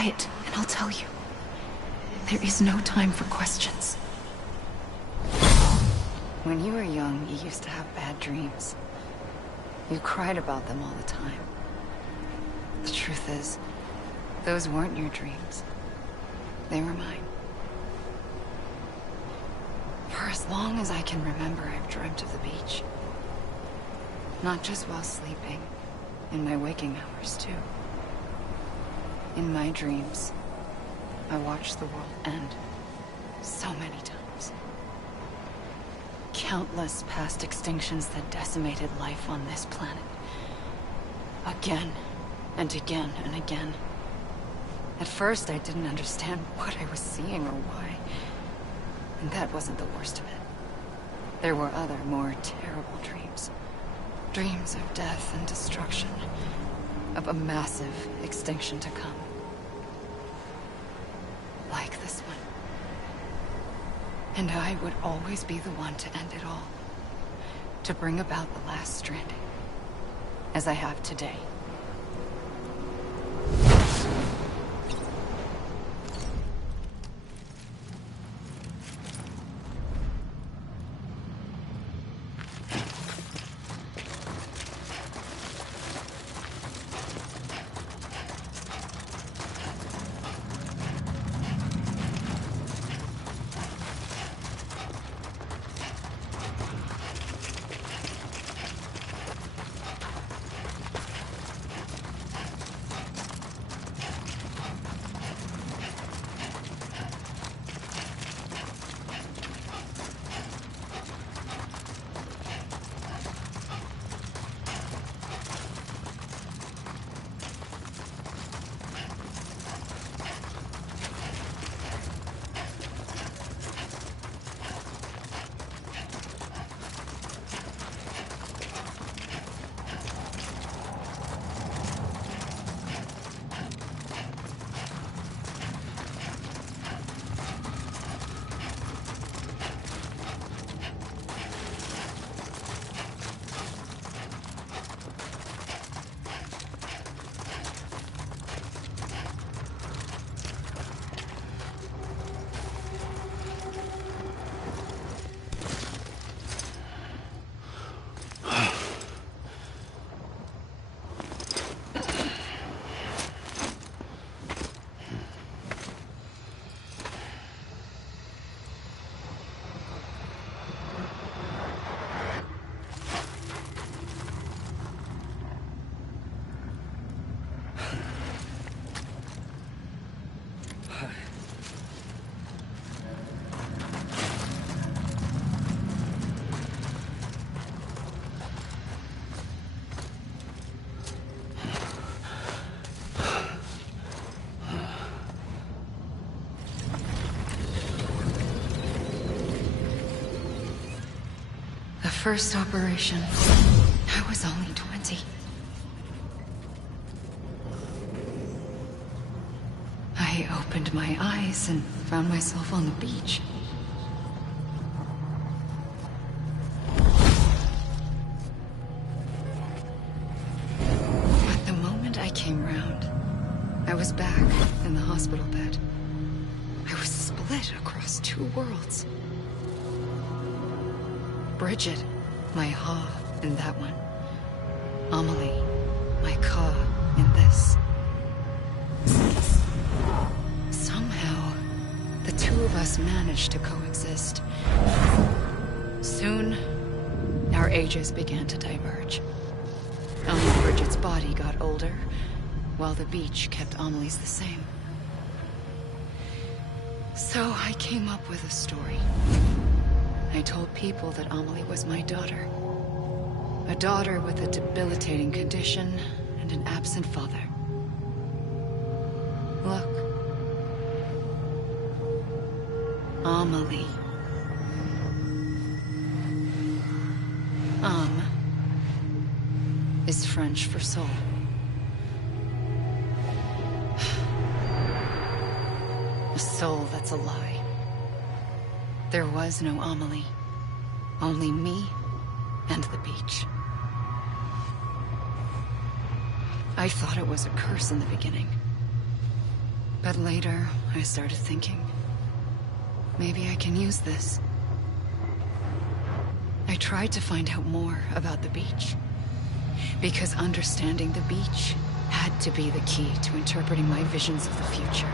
quiet, and I'll tell you. There is no time for questions. When you were young, you used to have bad dreams. You cried about them all the time. The truth is, those weren't your dreams. They were mine. For as long as I can remember, I've dreamt of the beach. Not just while sleeping, in my waking hours too. In my dreams, I watched the world end so many times. Countless past extinctions that decimated life on this planet. Again, and again, and again. At first, I didn't understand what I was seeing or why. And that wasn't the worst of it. There were other, more terrible dreams. Dreams of death and destruction. Of a massive extinction to come. Like this one. And I would always be the one to end it all. To bring about the last stranding. As I have today. First operation, I was only 20. I opened my eyes and found myself on the beach. But the moment I came round, I was back in the hospital bed. I was split across two worlds. Bridget, my Ha in that one. Amelie, my Ka in this. Somehow, the two of us managed to coexist. Soon, our ages began to diverge. Only Bridget's body got older, while the beach kept Amelie's the same. So I came up with a story. I told people that Amelie was my daughter. A daughter with a debilitating condition and an absent father. Look. Amelie. Is French for soul. A soul that's a lie. There was no Amelie. Only me and the beach. I thought it was a curse in the beginning. But later, I started thinking, maybe I can use this. I tried to find out more about the beach. Because understanding the beach had to be the key to interpreting my visions of the future.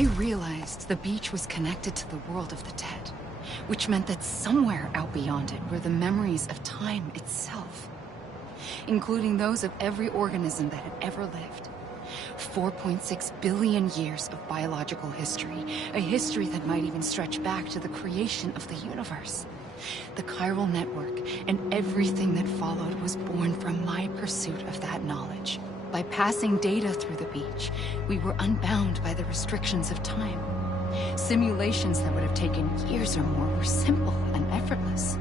I realized the beach was connected to the world of the dead, which meant that somewhere out beyond it were the memories of time itself, including those of every organism that had ever lived. 4.6 billion years of biological history, a history that might even stretch back to the creation of the universe. The chiral network and everything that followed was born from my pursuit of that knowledge. By passing data through the beach, we were unbound by the restrictions of time. Simulations that would have taken years or more were simple and effortless.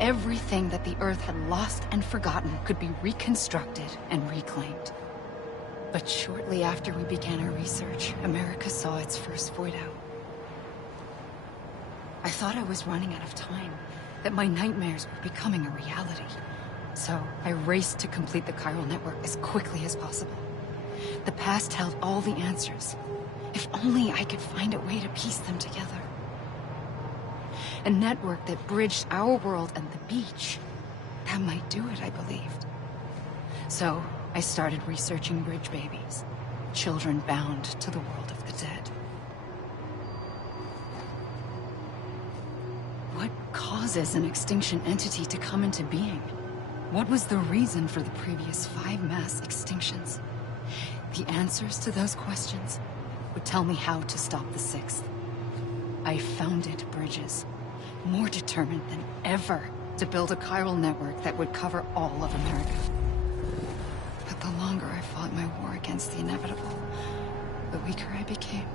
Everything that the Earth had lost and forgotten could be reconstructed and reclaimed. But shortly after we began our research, America saw its first void out. I thought I was running out of time, that my nightmares were becoming a reality. So I raced to complete the chiral network as quickly as possible. The past held all the answers. If only I could find a way to piece them together. A network that bridged our world and the beach. That might do it, I believed. So I started researching bridge babies, children bound to the world of the dead. What causes an extinction entity to come into being? What was the reason for the previous 5 mass extinctions? The answers to those questions would tell me how to stop the 6th. I founded bridges, more determined than ever to build a chiral network that would cover all of America. But the longer I fought my war against the inevitable, the weaker I became.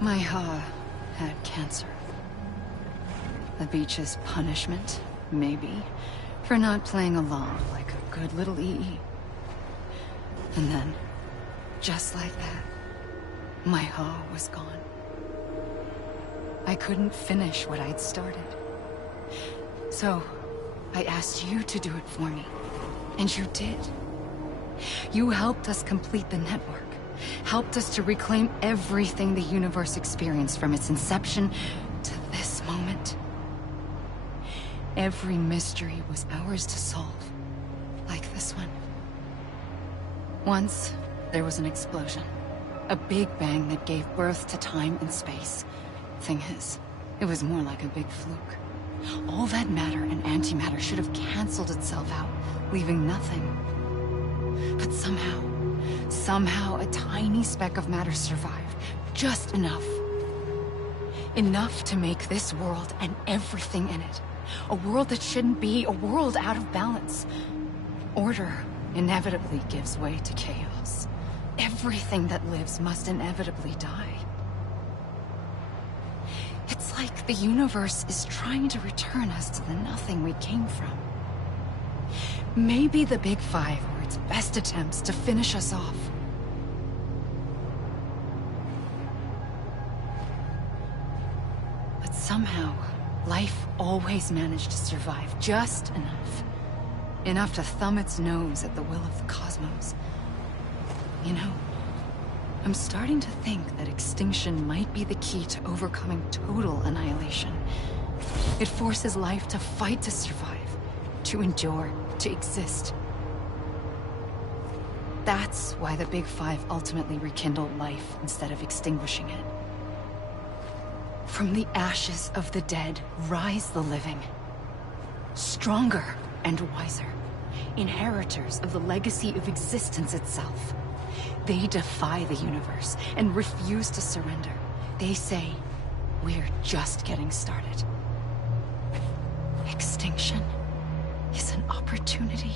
My Ha had cancer. The beach's punishment, maybe, for not playing along like a good little EE. And then, just like that, my Ha was gone. I couldn't finish what I'd started. So, I asked you to do it for me. And you did. You helped us complete the network. Helped us to reclaim everything the universe experienced from its inception to this moment. Every mystery was ours to solve. Like this one. Once, there was an explosion. A big bang that gave birth to time and space. Thing is, it was more like a big fluke. All that matter and antimatter should have canceled itself out, leaving nothing. But somehow a tiny speck of matter survived. Just enough. Enough to make this world and everything in it. A world that shouldn't be, a world out of balance. Order inevitably gives way to chaos. Everything that lives must inevitably die. It's like the universe is trying to return us to the nothing we came from. Maybe the Big Five were its best attempts to finish us off. But somehow, life always managed to survive just enough. Enough to thumb its nose at the will of the cosmos. You know, I'm starting to think that extinction might be the key to overcoming total annihilation. It forces life to fight to survive, to endure, to exist. That's why the Big Five ultimately rekindled life instead of extinguishing it. From the ashes of the dead rise the living. Stronger and wiser. Inheritors of the legacy of existence itself. They defy the universe and refuse to surrender. They say, we're just getting started. Extinction is an opportunity.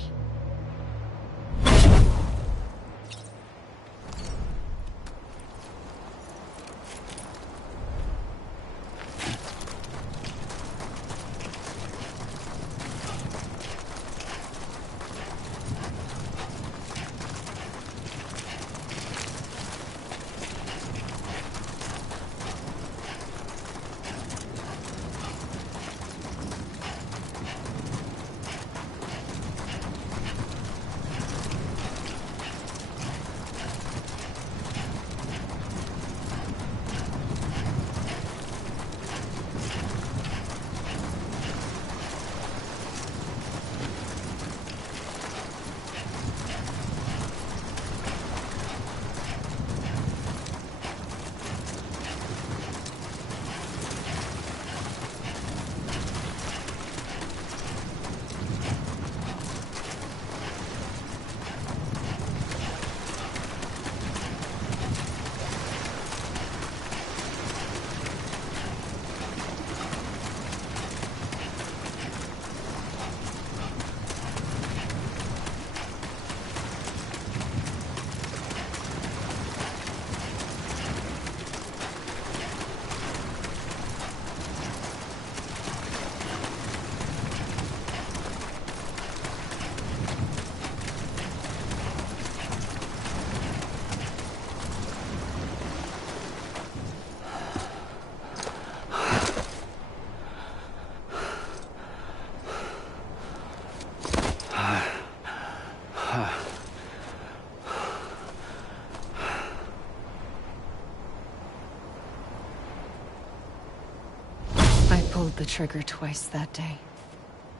pulled the trigger twice that day.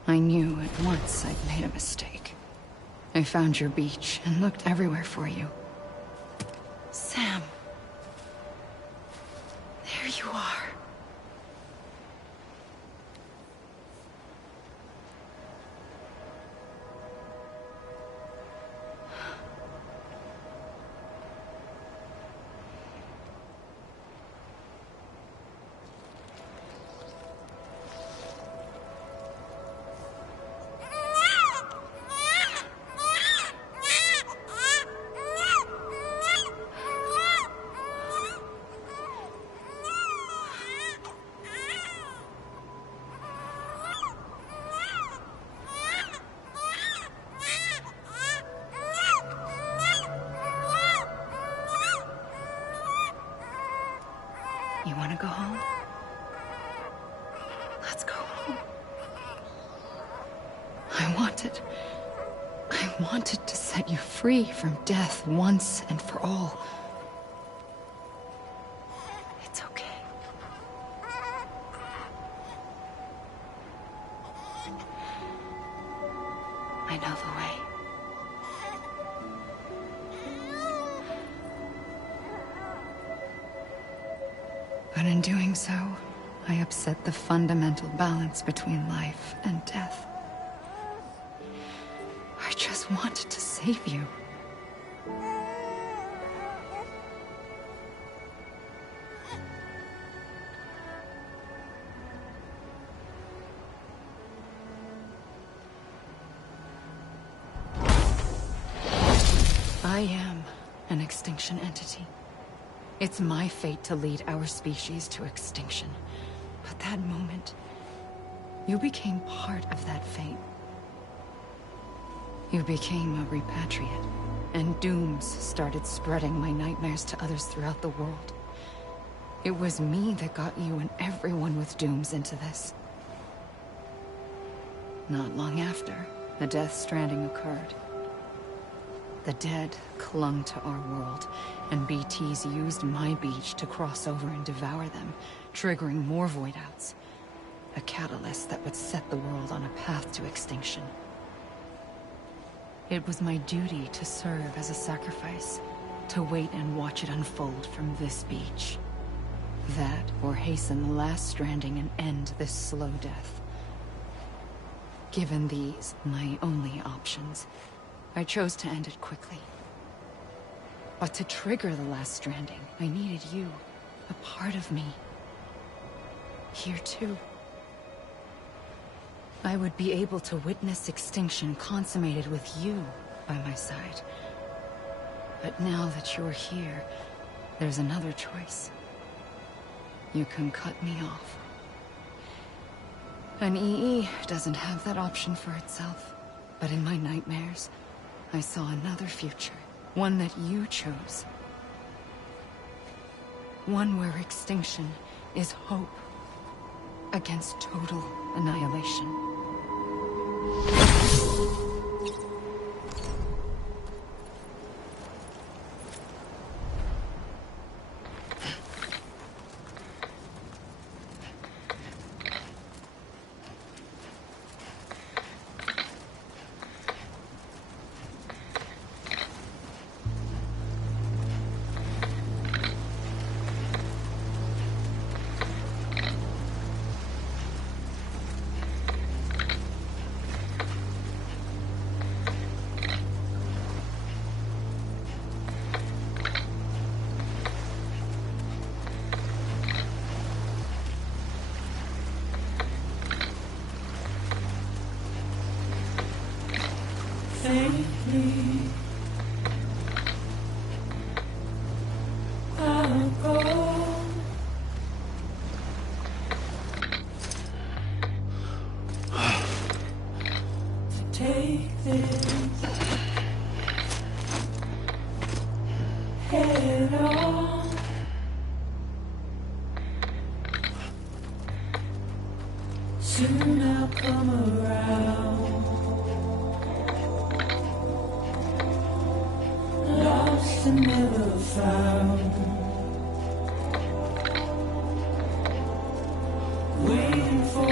I knew at once I'd made a mistake. I found your beach and looked everywhere for you. Sam. There you are. You want to go home? Let's go home. I wanted to set you free from death once and for all. It's okay. I know the way. But in doing so, I upset the fundamental balance between life and death. I just wanted to save you. I am an extinction entity. It's my fate to lead our species to extinction. But that moment, you became part of that fate. You became a repatriate, and dooms started spreading my nightmares to others throughout the world. It was me that got you and everyone with dooms into this. Not long after, a death stranding occurred. The dead clung to our world, and BTs used my beach to cross over and devour them, triggering more void outs. A catalyst that would set the world on a path to extinction. It was my duty to serve as a sacrifice, to wait and watch it unfold from this beach. That, or hasten the last stranding and end this slow death. Given these, my only options, I chose to end it quickly. But to trigger the last stranding, I needed you, a part of me. Here too. I would be able to witness extinction consummated with you by my side. But now that you're here, there's another choice. You can cut me off. An EE doesn't have that option for itself. But in my nightmares, I saw another future. One that you chose. One where extinction is hope against total annihilation. Soon I'll come around. Lost and never found. Waiting for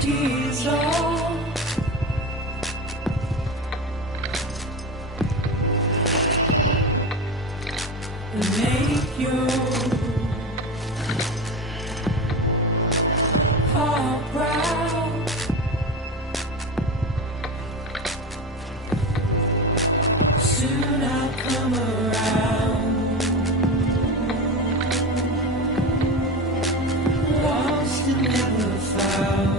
dissolve. And make your heart proud. Soon I'll come around. Lost and never found.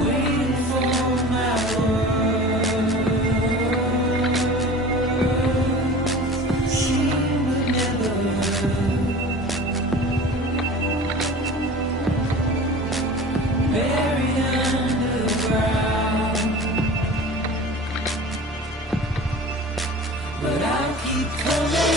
Waiting for my words. Seen but never heard. Buried underground. But I'll keep coming.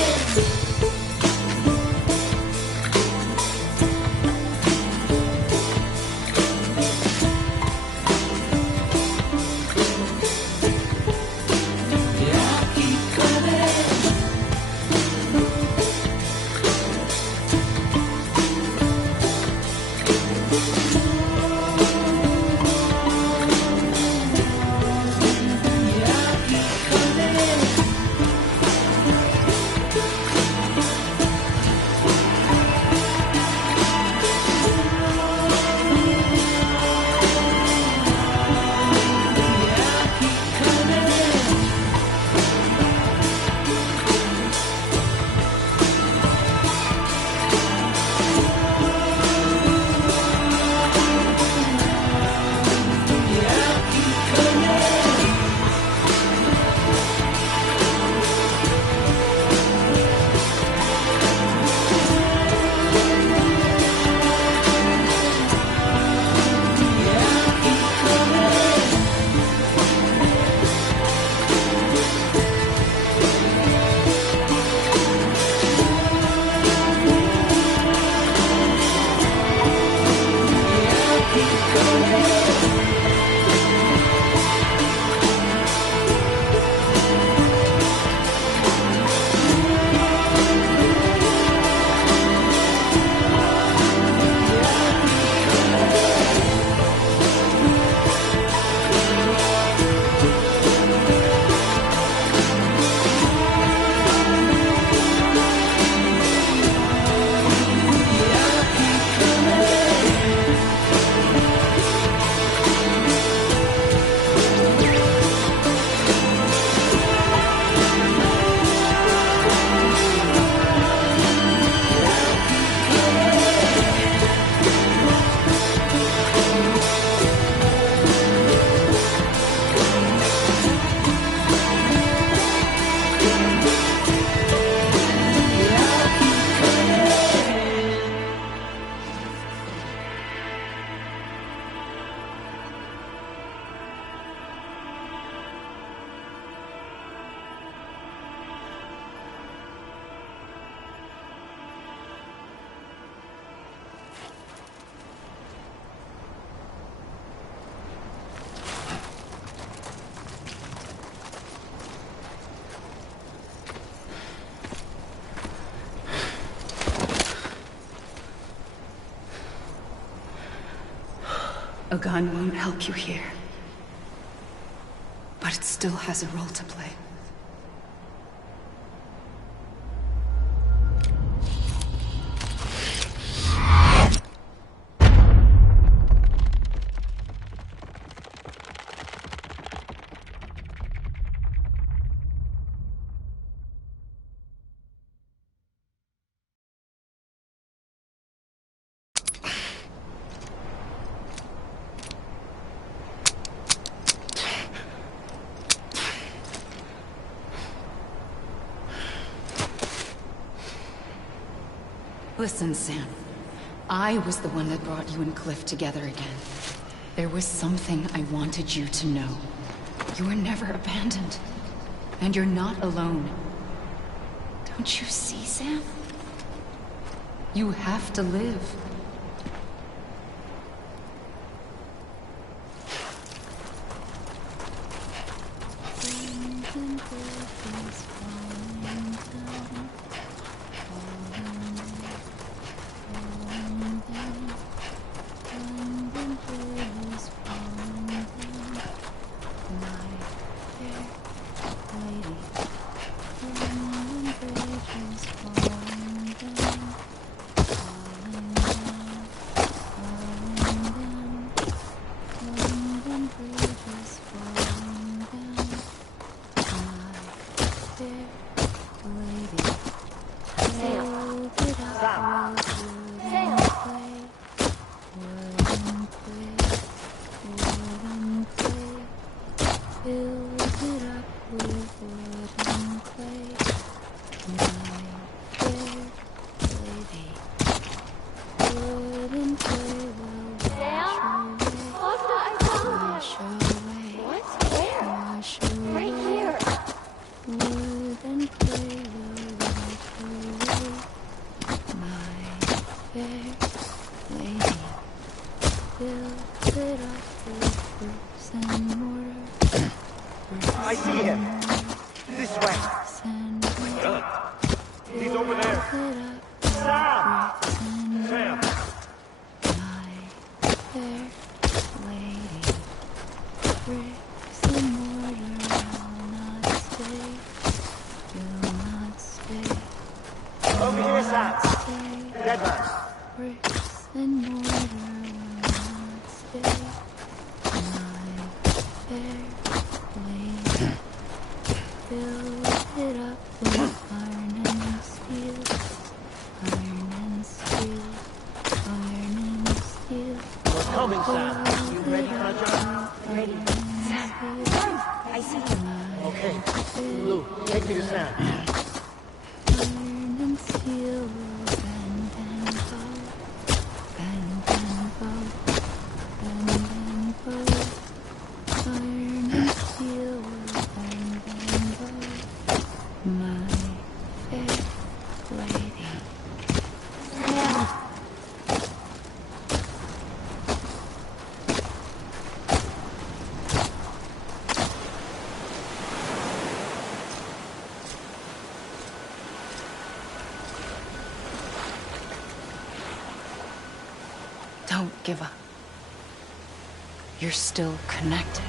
A gun won't help you here. But it still has a role to play. Listen, Sam. I was the one that brought you and Cliff together again. There was something I wanted you to know. You were never abandoned. And you're not alone. Don't you see, Sam? You have to live. I see him. This way. He's over there. Sam! Sam! Over here, Sam. Dead man. We're coming, Sam. You ready for a job? Ready. Sam. I see you. Okay. Lou, take me to Sam. Don't give up. You're still connected.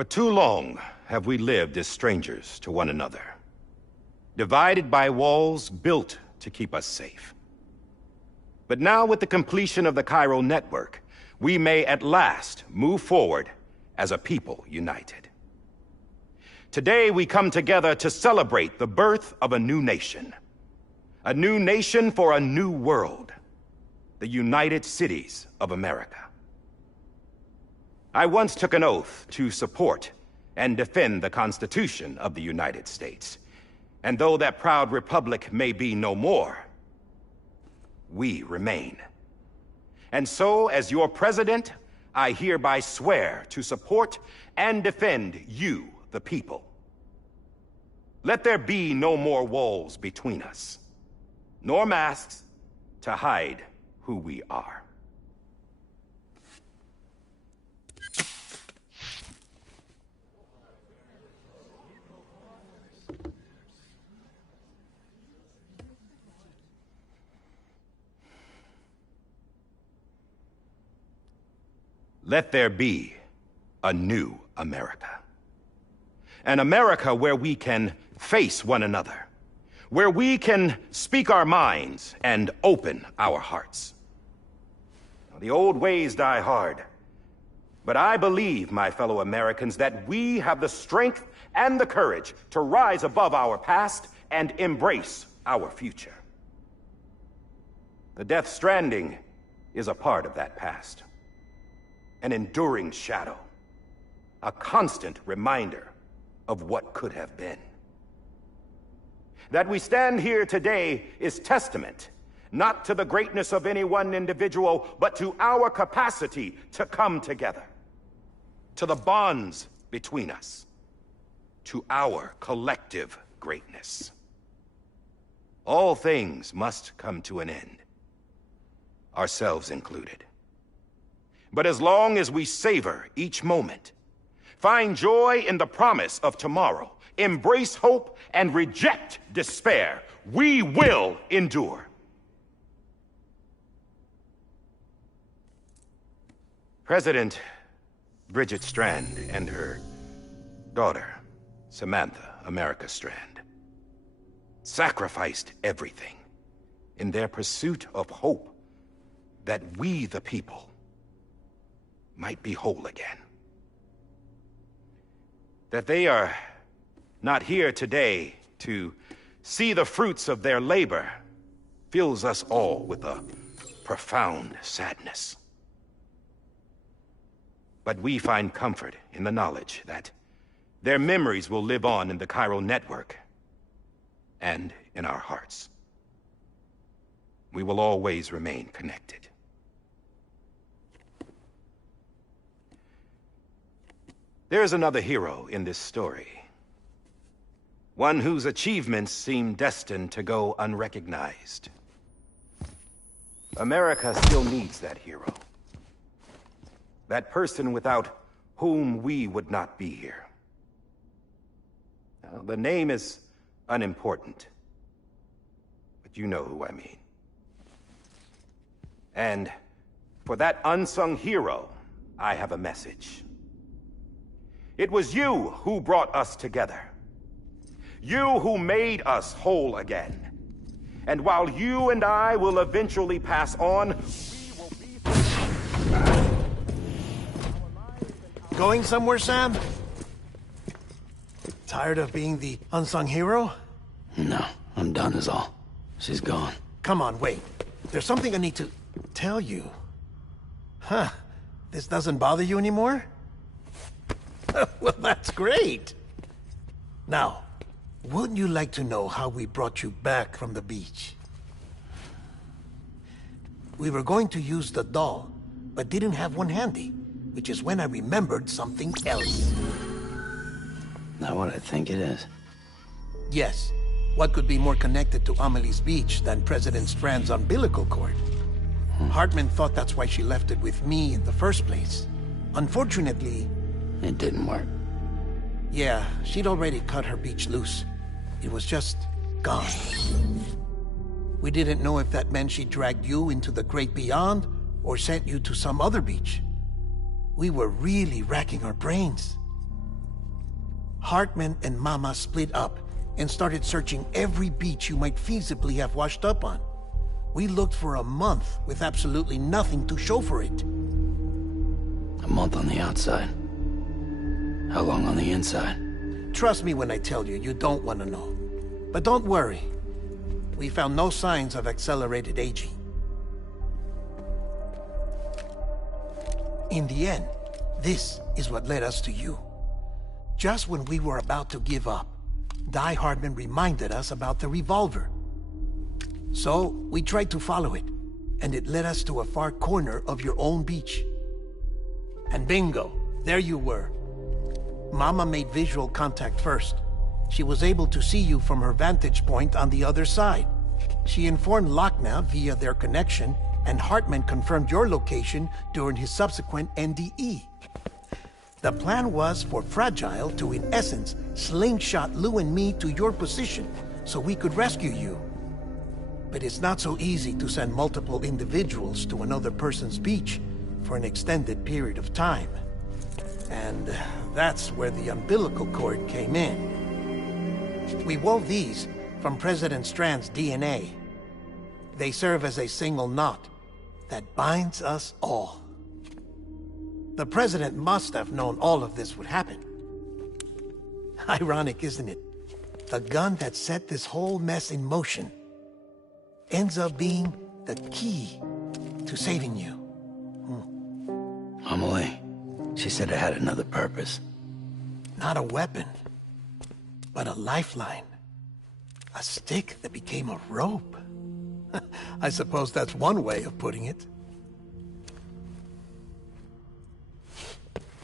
For too long have we lived as strangers to one another, divided by walls built to keep us safe. But now, with the completion of the Cairo network, we may at last move forward as a people united. Today we come together to celebrate the birth of a new nation for a new world, the United Cities of America. I once took an oath to support and defend the Constitution of the United States. And though that proud republic may be no more, we remain. And so, as your president, I hereby swear to support and defend you, the people. Let there be no more walls between us, nor masks to hide who we are. let there be a new America. An America where we can face one another, where we can speak our minds and open our hearts. Now, the old ways die hard, but I believe, my fellow Americans, that we have the strength and the courage to rise above our past and embrace our future. The Death Stranding is a part of that past. An enduring shadow. A constant reminder of what could have been. That we stand here today is testament, not to the greatness of any one individual, but to our capacity to come together. To the bonds between us. To our collective greatness. All things must come to an end. Ourselves included. But as long as we savor each moment, find joy in the promise of tomorrow, embrace hope, and reject despair, we will endure. President Bridget Strand and her daughter, Samantha America Strand, sacrificed everything in their pursuit of hope that we, the people, might be whole again. That they are not here today to see the fruits of their labor fills us all with a profound sadness. But we find comfort in the knowledge that their memories will live on in the chiral network and in our hearts. We will always remain connected. There is another hero in this story. One whose achievements seem destined to go unrecognized. America still needs that hero. That person without whom we would not be here. Now, the name is unimportant, but you know who I mean. And for that unsung hero, I have a message. It was you who brought us together. You who made us whole again. And while you and I will eventually pass on, we will be... Going somewhere, Sam? Tired of being the unsung hero? No, I'm done is all. She's gone. Come on, wait. There's something I need to tell you. Huh. This doesn't bother you anymore? Well, that's great. Now, wouldn't you like to know how we brought you back from the beach? We were going to use the doll, but didn't have one handy, which is when I remembered something else. Not what I think it is. Yes. What could be more connected to Amelie's beach than President Strand's umbilical cord? Hartman thought that's why she left it with me in the first place. Unfortunately... It didn't work. Yeah, she'd already cut her beach loose. It was just gone. We didn't know if that meant she dragged you into the great beyond, or sent you to some other beach. We were really racking our brains. Hartman and Mama split up and started searching every beach you might feasibly have washed up on. We looked for a month with absolutely nothing to show for it. A month on the outside. How long on the inside? Trust me when I tell you, you don't want to know. But don't worry. We found no signs of accelerated aging. In the end, this is what led us to you. Just when we were about to give up, Die Hartman reminded us about the revolver. So, we tried to follow it, and it led us to a far corner of your own beach. And bingo, there you were. Mama made visual contact first. She was able to see you from her vantage point on the other side. She informed Lochna via their connection, and Hartman confirmed your location during his subsequent NDE. The plan was for Fragile to, in essence, slingshot Lou and me to your position so we could rescue you. But it's not so easy to send multiple individuals to another person's beach, for an extended period of time. And that's where the umbilical cord came in. We wove these from President Strand's DNA. They serve as a single knot that binds us all. The President must have known all of this would happen. Ironic, isn't it? The gun that set this whole mess in motion ends up being the key to saving you. Amelie, she said it had another purpose. Not a weapon, but a lifeline. A stick that became a rope. I suppose that's one way of putting it.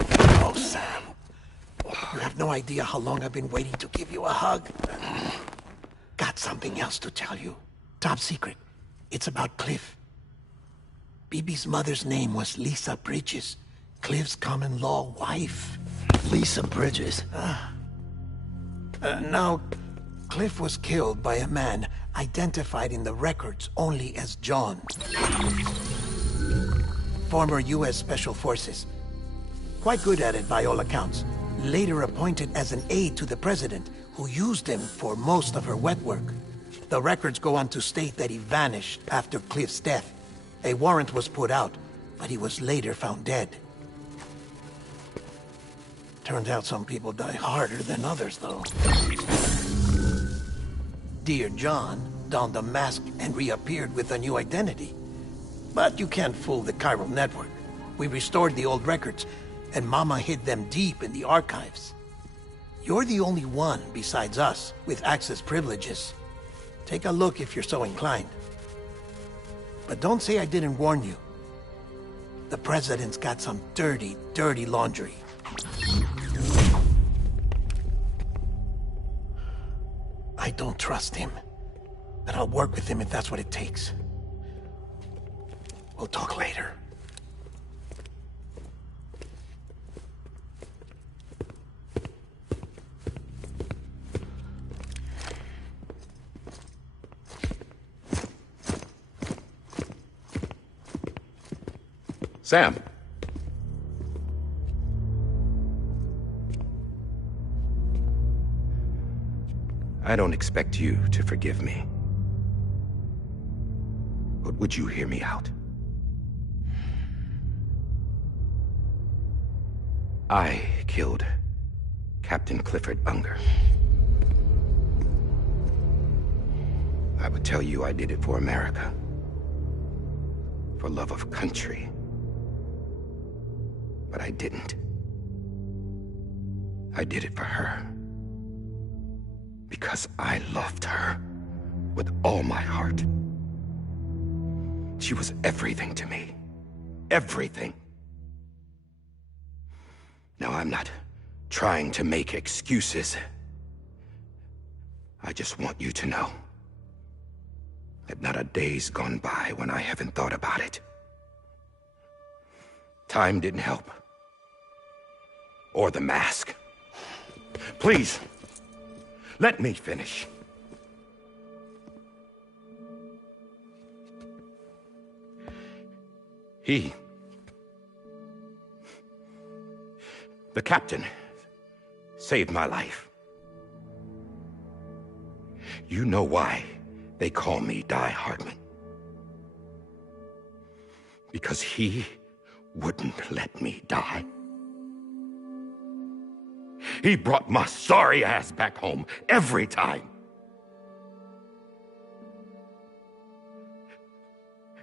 Oh, Sam. You have no idea how long I've been waiting to give you a hug. Got something else to tell you. Top secret. It's about Cliff. Bibi's mother's name was Lisa Bridges, Cliff's common-law wife. Lisa Bridges? Now, Cliff was killed by a man identified in the records only as John. Former U.S. Special Forces. Quite good at it by all accounts. Later appointed as an aide to the president, who used him for most of her wet work. The records go on to state that he vanished after Cliff's death. A warrant was put out, but he was later found dead. Turns out some people die harder than others, though. Dear John donned a mask and reappeared with a new identity. But you can't fool the chiral network. We restored the old records, and Mama hid them deep in the archives. You're the only one besides us with access privileges. Take a look if you're so inclined. But don't say I didn't warn you. The president's got some dirty, dirty laundry. I don't trust him, but I'll work with him if that's what it takes. We'll talk later. Sam. I don't expect you to forgive me. But would you hear me out? I killed Captain Clifford Unger. I would tell you I did it for America. For love of country. But I didn't. I did it for her. Because I loved her with all my heart. She was everything to me. Everything. Now, I'm not trying to make excuses. I just want you to know that not a day's gone by when I haven't thought about it. Time didn't help. Or the mask. Please, let me finish. The captain, saved my life. You know why they call me Die Hardman. Because he wouldn't let me die. He brought my sorry ass back home every time.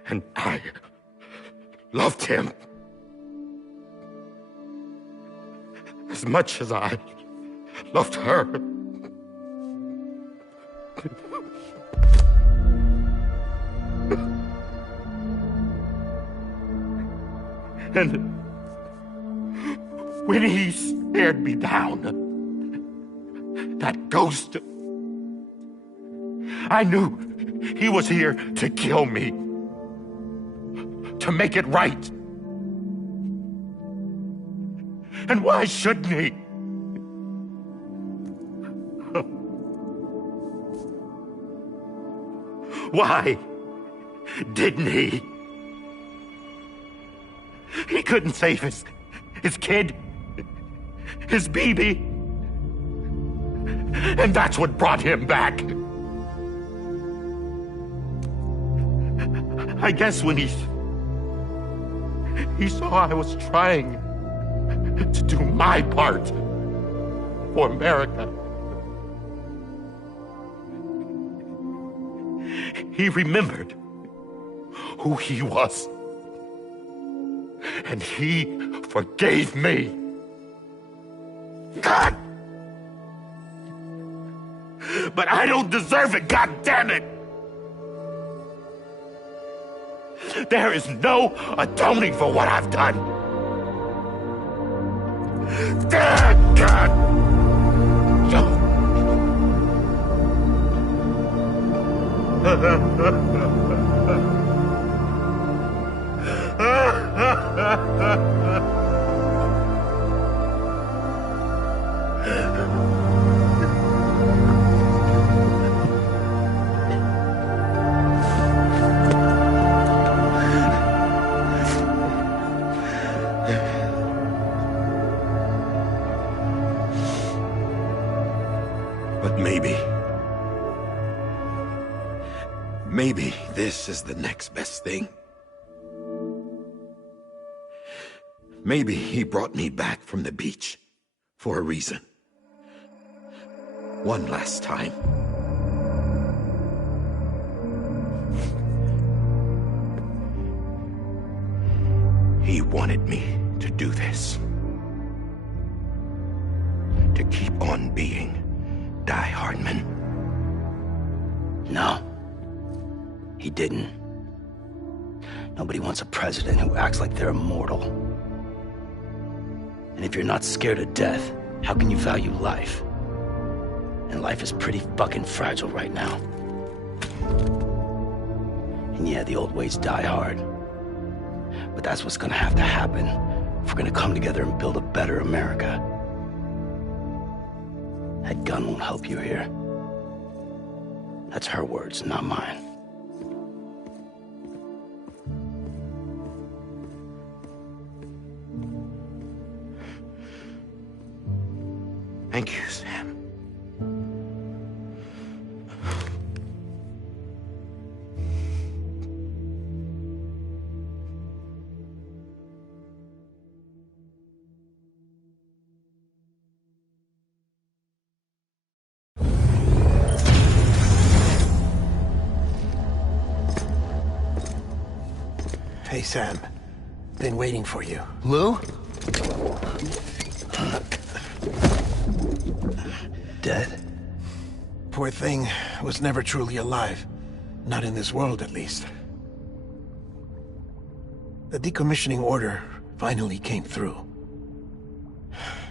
And I loved him as much as I loved her. And when he stared me down, that ghost, I knew he was here to kill me, to make it right. And why shouldn't he? Why didn't he? He couldn't save his kid, his baby. And that's what brought him back. I guess when he saw I was trying to do my part for America, he remembered who he was. And he forgave me. God! But I don't deserve it, God damn it! There is no atoning for what I've done. God! But maybe this is the next best thing. Maybe he brought me back from the beach for a reason. One last time. He wanted me to do this. To keep on being Die Hardman. No. He didn't. Nobody wants a president who acts like they're immortal. And if you're not scared of death, how can you value life? And life is pretty fucking fragile right now. And yeah, the old ways die hard. But that's what's gonna have to happen if we're gonna come together and build a better America. That gun won't help you here. That's her words, not mine. Thank you, Sam. Hey, Sam. Been waiting for you. Lou? Dead? Poor thing was never truly alive. Not in this world, at least. The decommissioning order finally came through.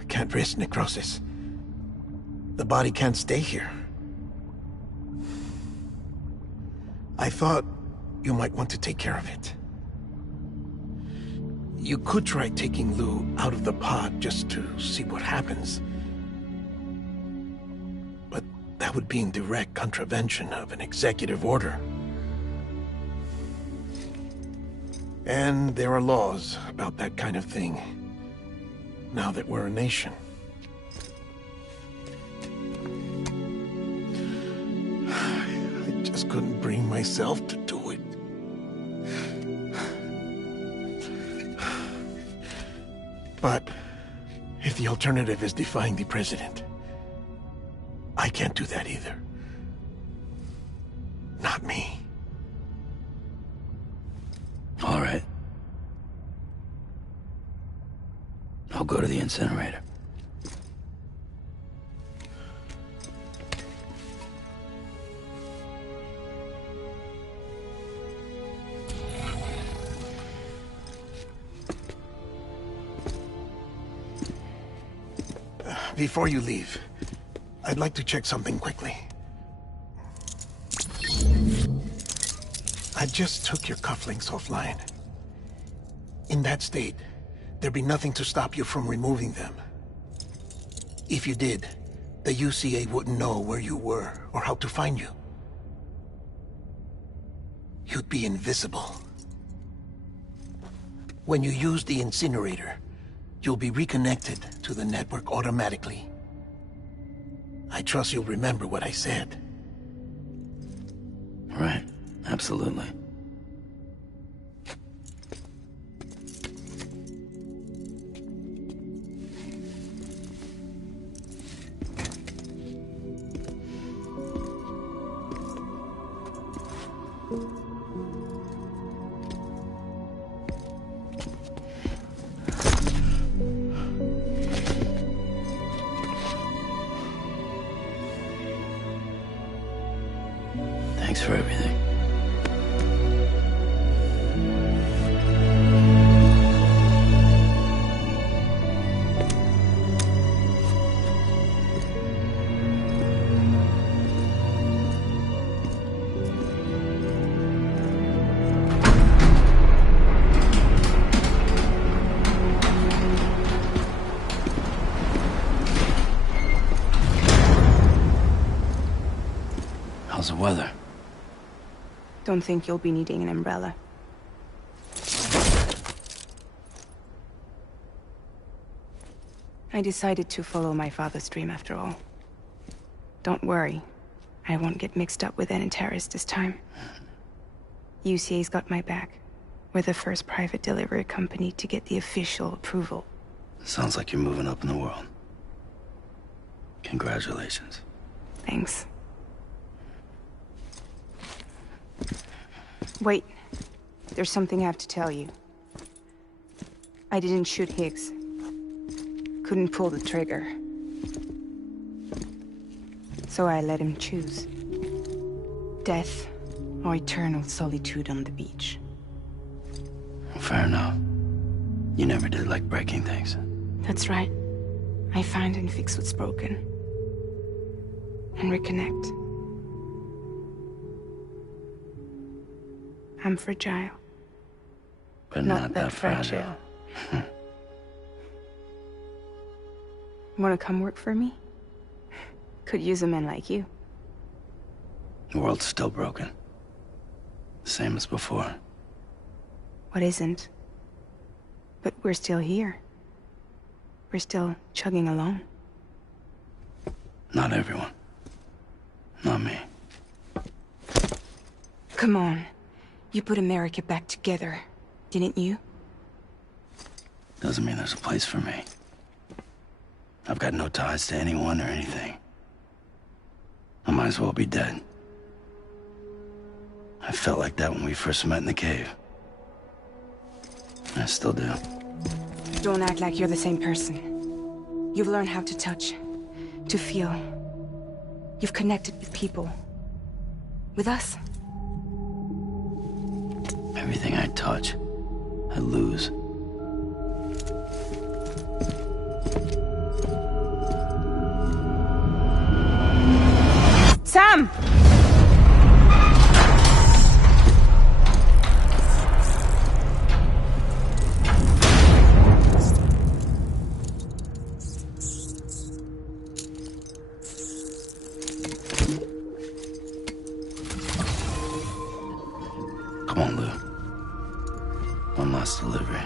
Can't risk necrosis. The body can't stay here. I thought you might want to take care of it. You could try taking Lou out of the pod just to see what happens. But that would be in direct contravention of an executive order. And there are laws about that kind of thing, now that we're a nation. I just couldn't bring myself to do it. But if the alternative is defying the president, I can't do that either. Not me. All right. I'll go to the incinerator. Before you leave, I'd like to check something quickly. I just took your cufflinks offline. In that state, there'd be nothing to stop you from removing them. If you did, the UCA wouldn't know where you were or how to find you. You'd be invisible. When you use the incinerator, you'll be reconnected to the network automatically. I trust you'll remember what I said. Right. Absolutely. Thanks for everything. How's the weather? Don't think you'll be needing an umbrella. I decided to follow my father's dream after all. Don't worry. I won't get mixed up with any terrorists this time. UCA's got my back. We're the first private delivery company to get the official approval. Sounds like you're moving up in the world. Congratulations. Thanks. Wait. There's something I have to tell you. I didn't shoot Higgs. Couldn't pull the trigger. So I let him choose. Death or eternal solitude on the beach. Fair enough. You never did like breaking things. That's right. I find and fix what's broken. And reconnect. I'm fragile. But not that fragile. Wanna come work for me? Could use a man like you. The world's still broken. Same as before. What isn't? But we're still here. We're still chugging along. Not everyone. Not me. Come on. You put America back together, didn't you? Doesn't mean there's a place for me. I've got no ties to anyone or anything. I might as well be dead. I felt like that when we first met in the cave. I still do. Don't act like you're the same person. You've learned how to touch, to feel. You've connected with people. With us. Everything I touch, I lose. Sam! Come on, Lou. One last delivery.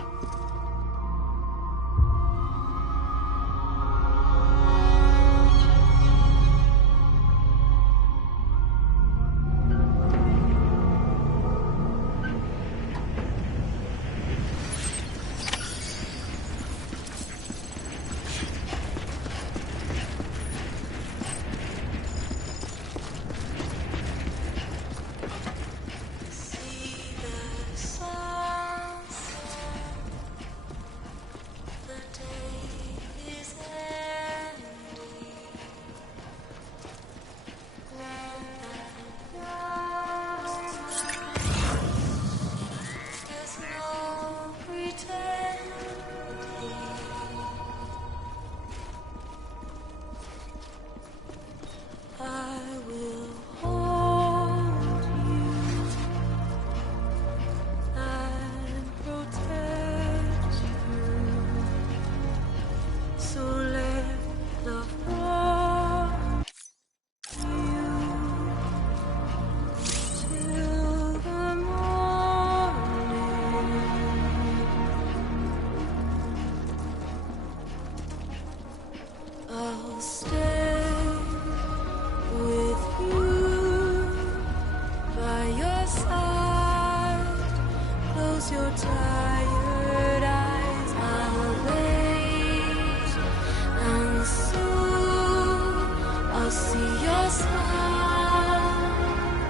I'll see your smile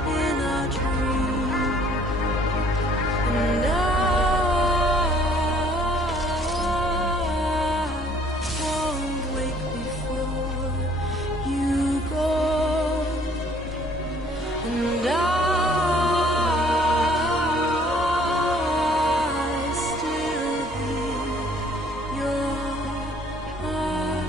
in a dream, and I won't wake before you go, and I still hear your heart.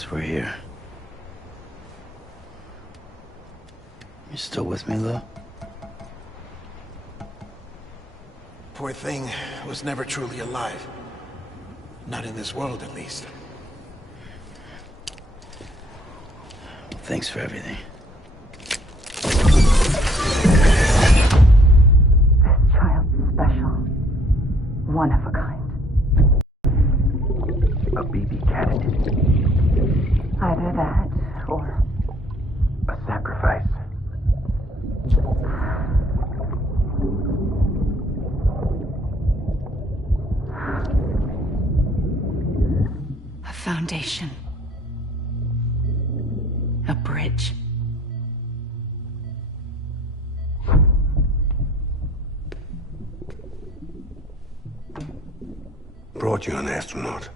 guess we're here. You still with me, Lou? Poor thing was never truly alive. Not in this world, at least. Thanks for everything. Child's special. One of a kind. A BB candidate. Either that, or A sacrifice. a foundation. A bridge. Brought you an astronaut.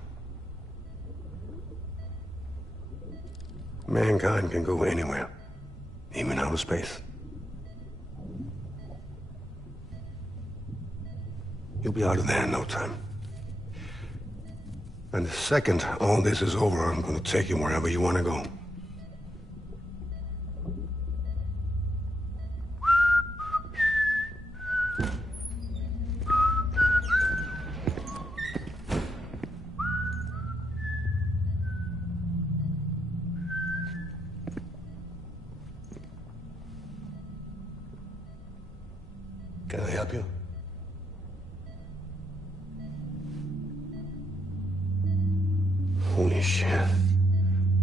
Mankind can go anywhere, even outer space. You'll be out of there in no time. And the second all this is over, I'm gonna take you wherever you want to go. Can I help you? Holy shit.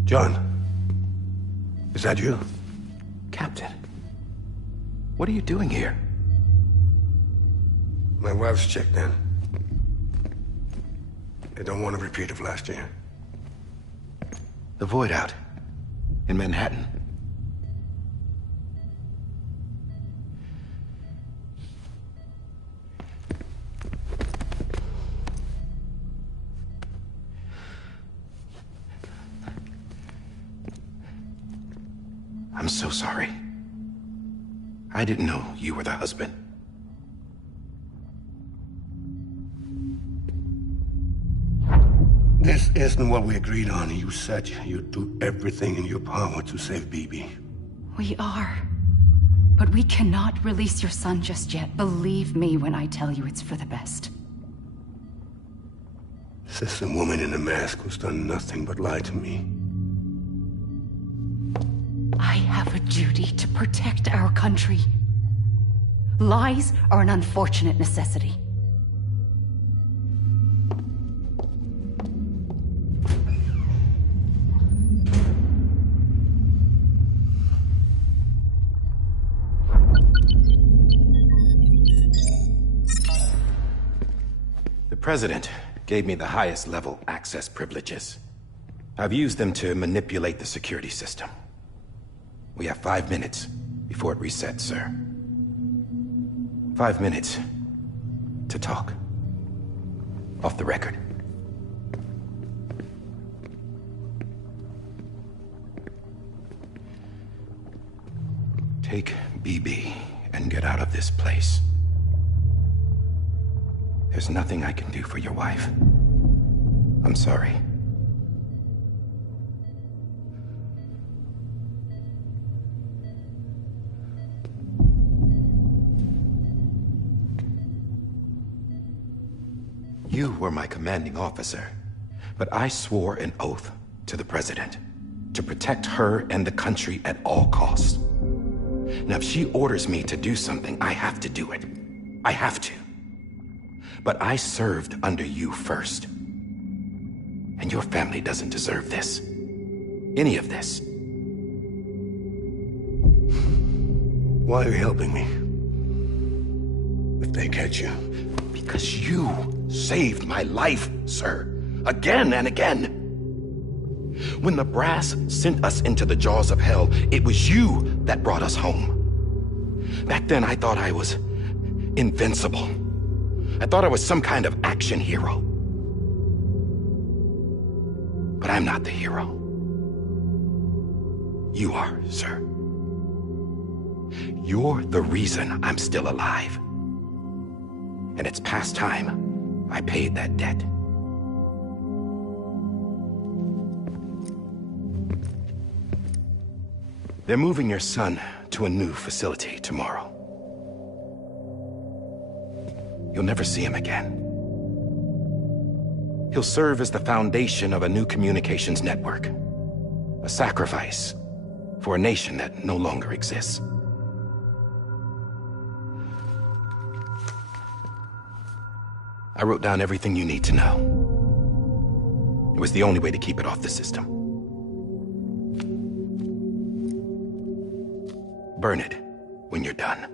John, is that you? Captain, what are you doing here? My wife's checked in. They don't want a repeat of last year. The Void out. In Manhattan. I'm so sorry. I didn't know you were the husband. This isn't what we agreed on. You said you'd do everything in your power to save BB. We are. But we cannot release your son just yet. Believe me when I tell you it's for the best. This is a woman in a mask who's done nothing but lie to me. I have a duty to protect our country. Lies are an unfortunate necessity. The President gave me the highest level access privileges. I've used them to manipulate the security system. We have 5 minutes before it resets, sir. 5 minutes to talk. Off the record. Take BB and get out of this place. There's nothing I can do for your wife. I'm sorry. You were my commanding officer, but I swore an oath to the President to protect her and the country at all costs. Now, if she orders me to do something, I have to do it. I have to. But I served under you first. And your family doesn't deserve this. Any of this. Why are you helping me? If they catch you. Because you saved my life, sir. Again and again. When the brass sent us into the jaws of hell, it was you that brought us home. Back then, I thought I was invincible. I thought I was some kind of action hero. But I'm not the hero. You are, sir. You're the reason I'm still alive. And it's past time I paid that debt. They're moving your son to a new facility tomorrow. You'll never see him again. He'll serve as the foundation of a new communications network. A sacrifice for a nation that no longer exists. I wrote down everything you need to know. It was the only way to keep it off the system. Burn it when you're done.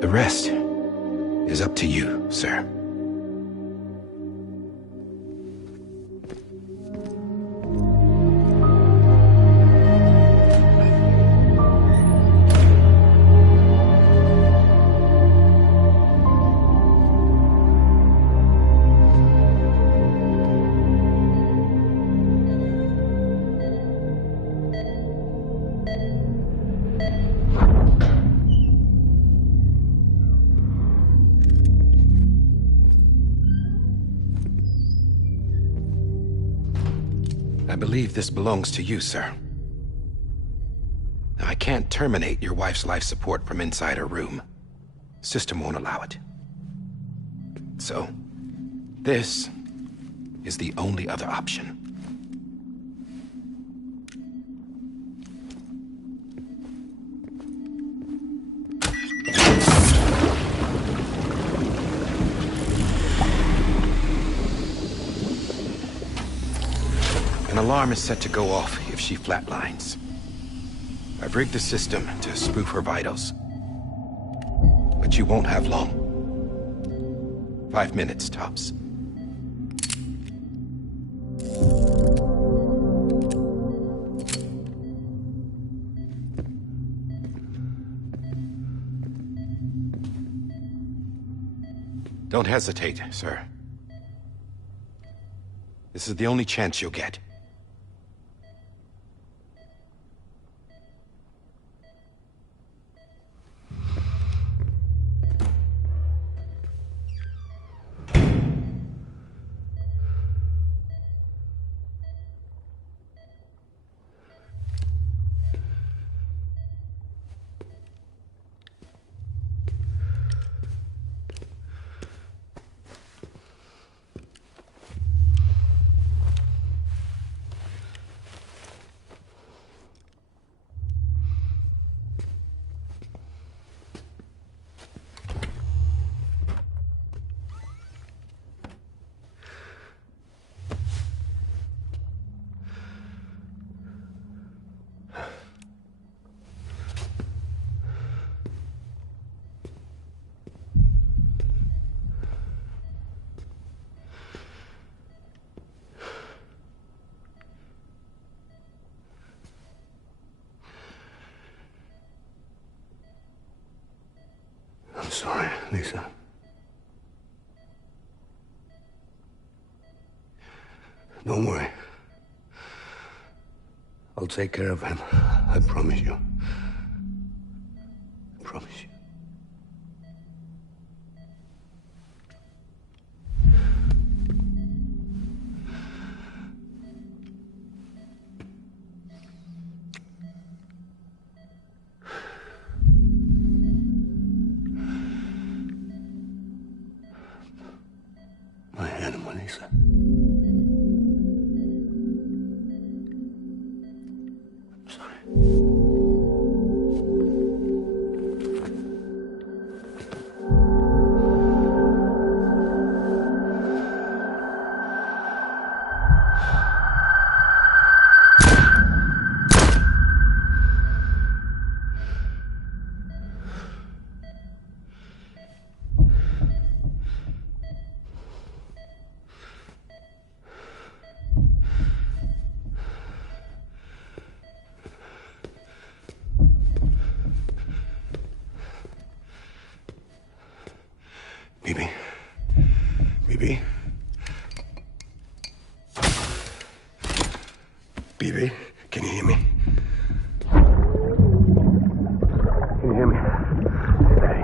The rest is up to you, sir. I believe this belongs to you, sir. I can't terminate your wife's life support from inside her room. System won't allow it. So, this is the only other option. An alarm is set to go off if she flatlines. I've rigged the system to spoof her vitals. But you won't have long. 5 minutes, tops. Don't hesitate, sir. This is the only chance you'll get. I'm sorry, Lisa. Don't worry. I'll take care of him. I promise you. I promise you. My animal, Lisa. I'm sorry. Bibi? Bibi? Bibi, can you hear me? Can you hear me? Daddy.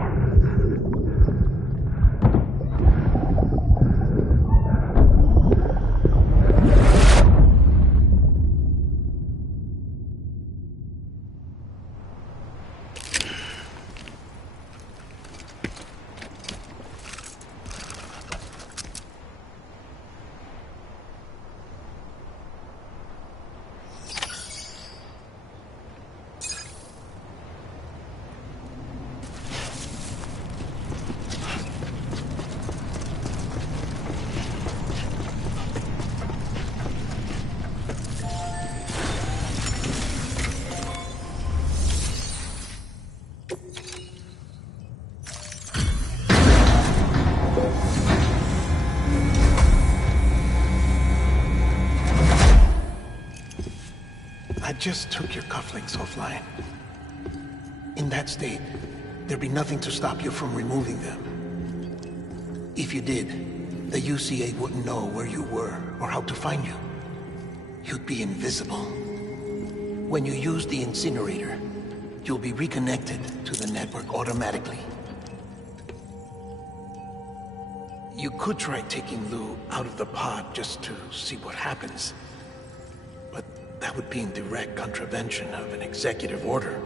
just took your cufflinks offline. In that state, there'd be nothing to stop you from removing them. If you did, the UCA wouldn't know where you were or how to find you. You'd be invisible. When you use the incinerator, you'll be reconnected to the network automatically. You could try taking Lou out of the pod just to see what happens. But that would be in direct contravention of an executive order.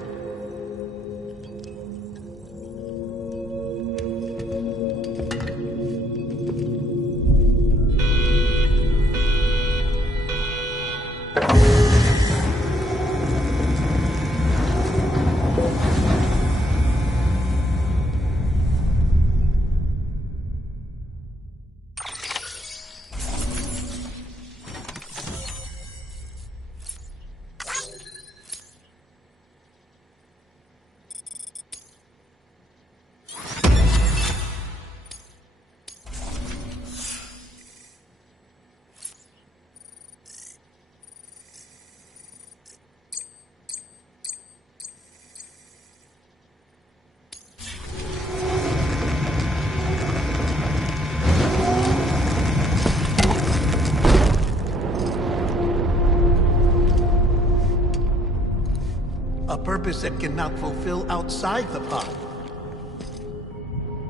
A purpose that cannot fulfill outside the pod.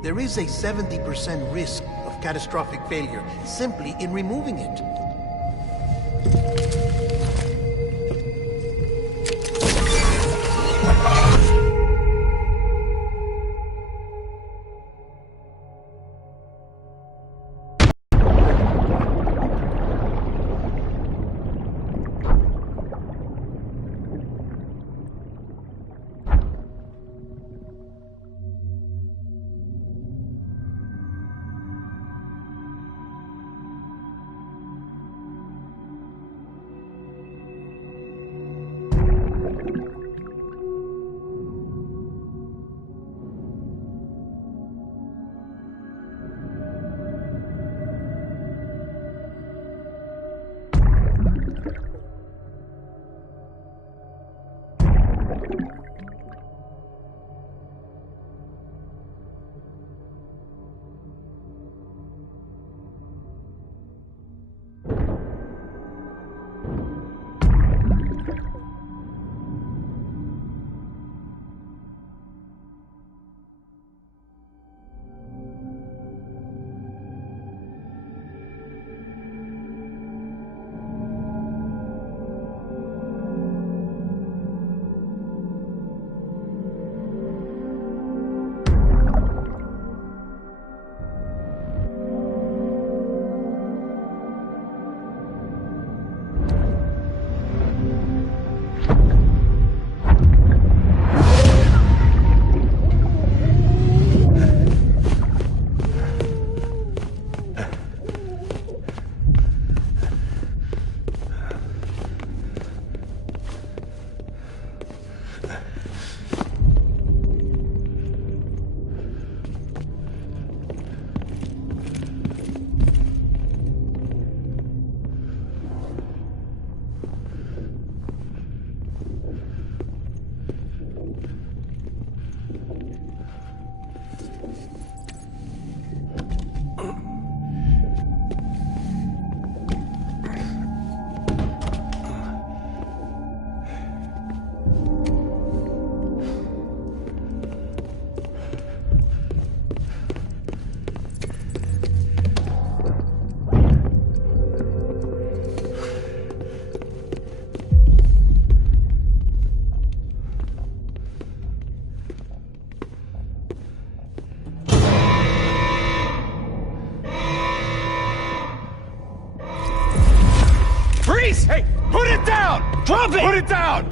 There is a 70% risk of catastrophic failure simply in removing it. Hey, put it down! Drop it! Put it down!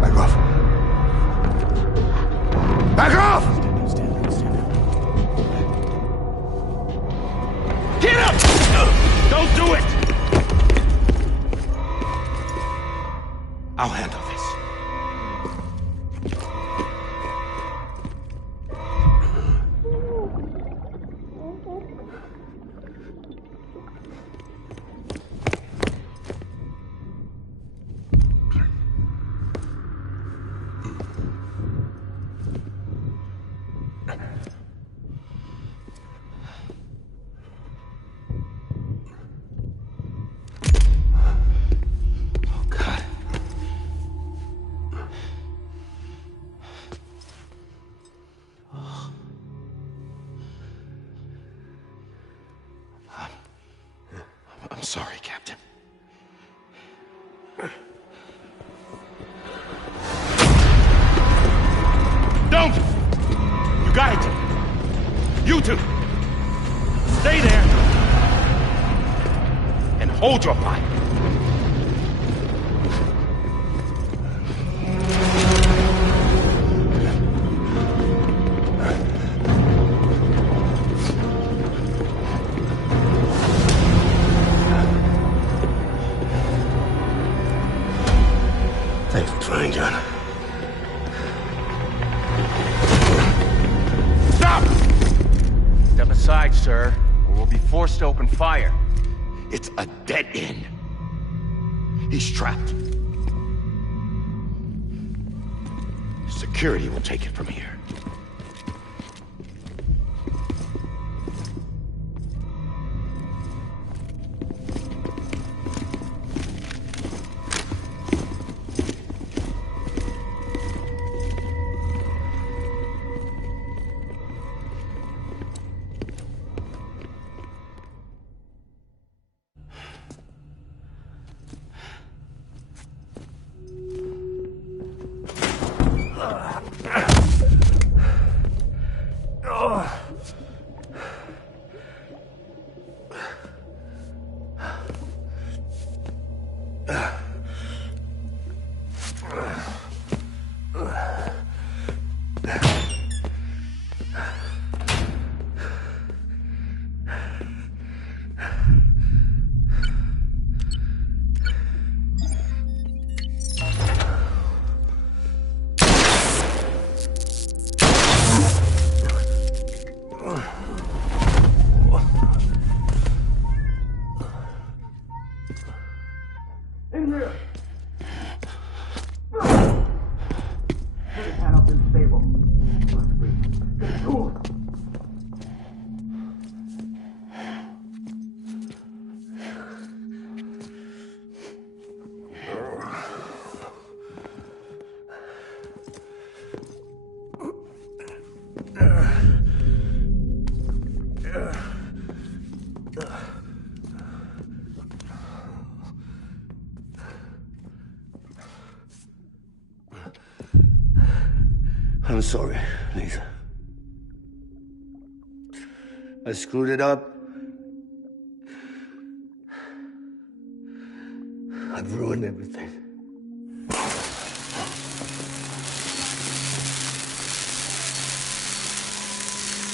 Back off. Back off! Get up! Don't do it! I'll handle this. guide you. You two, stay there and hold your fire. Thanks for trying, John. Stop! Step aside, sir, or we'll be forced to open fire. It's a dead end. He's trapped. Security will take it from here. I'm sorry, Lisa. I screwed it up. I've ruined everything.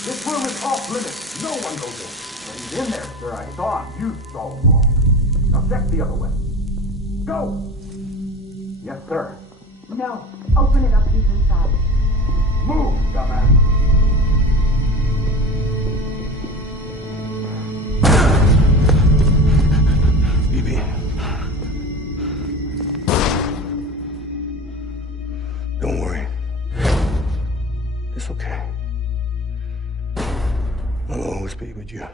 This room is off limits. No one goes in. When he's in there, sir, I saw him. You saw him wrong. Now check the other way. Go! Yes, sir. No. Open it up. He's inside. Move, dumbass. Bibi. Don't worry. It's okay. I'll always be with you.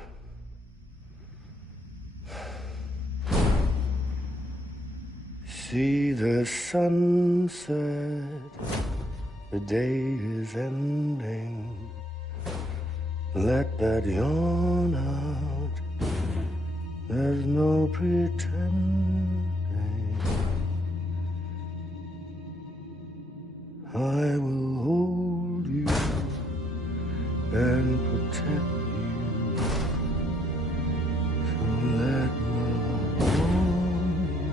See the sunset. The day is ending. Let that yawn out. There's no pretending. I will hold you and protect you. So let love warm you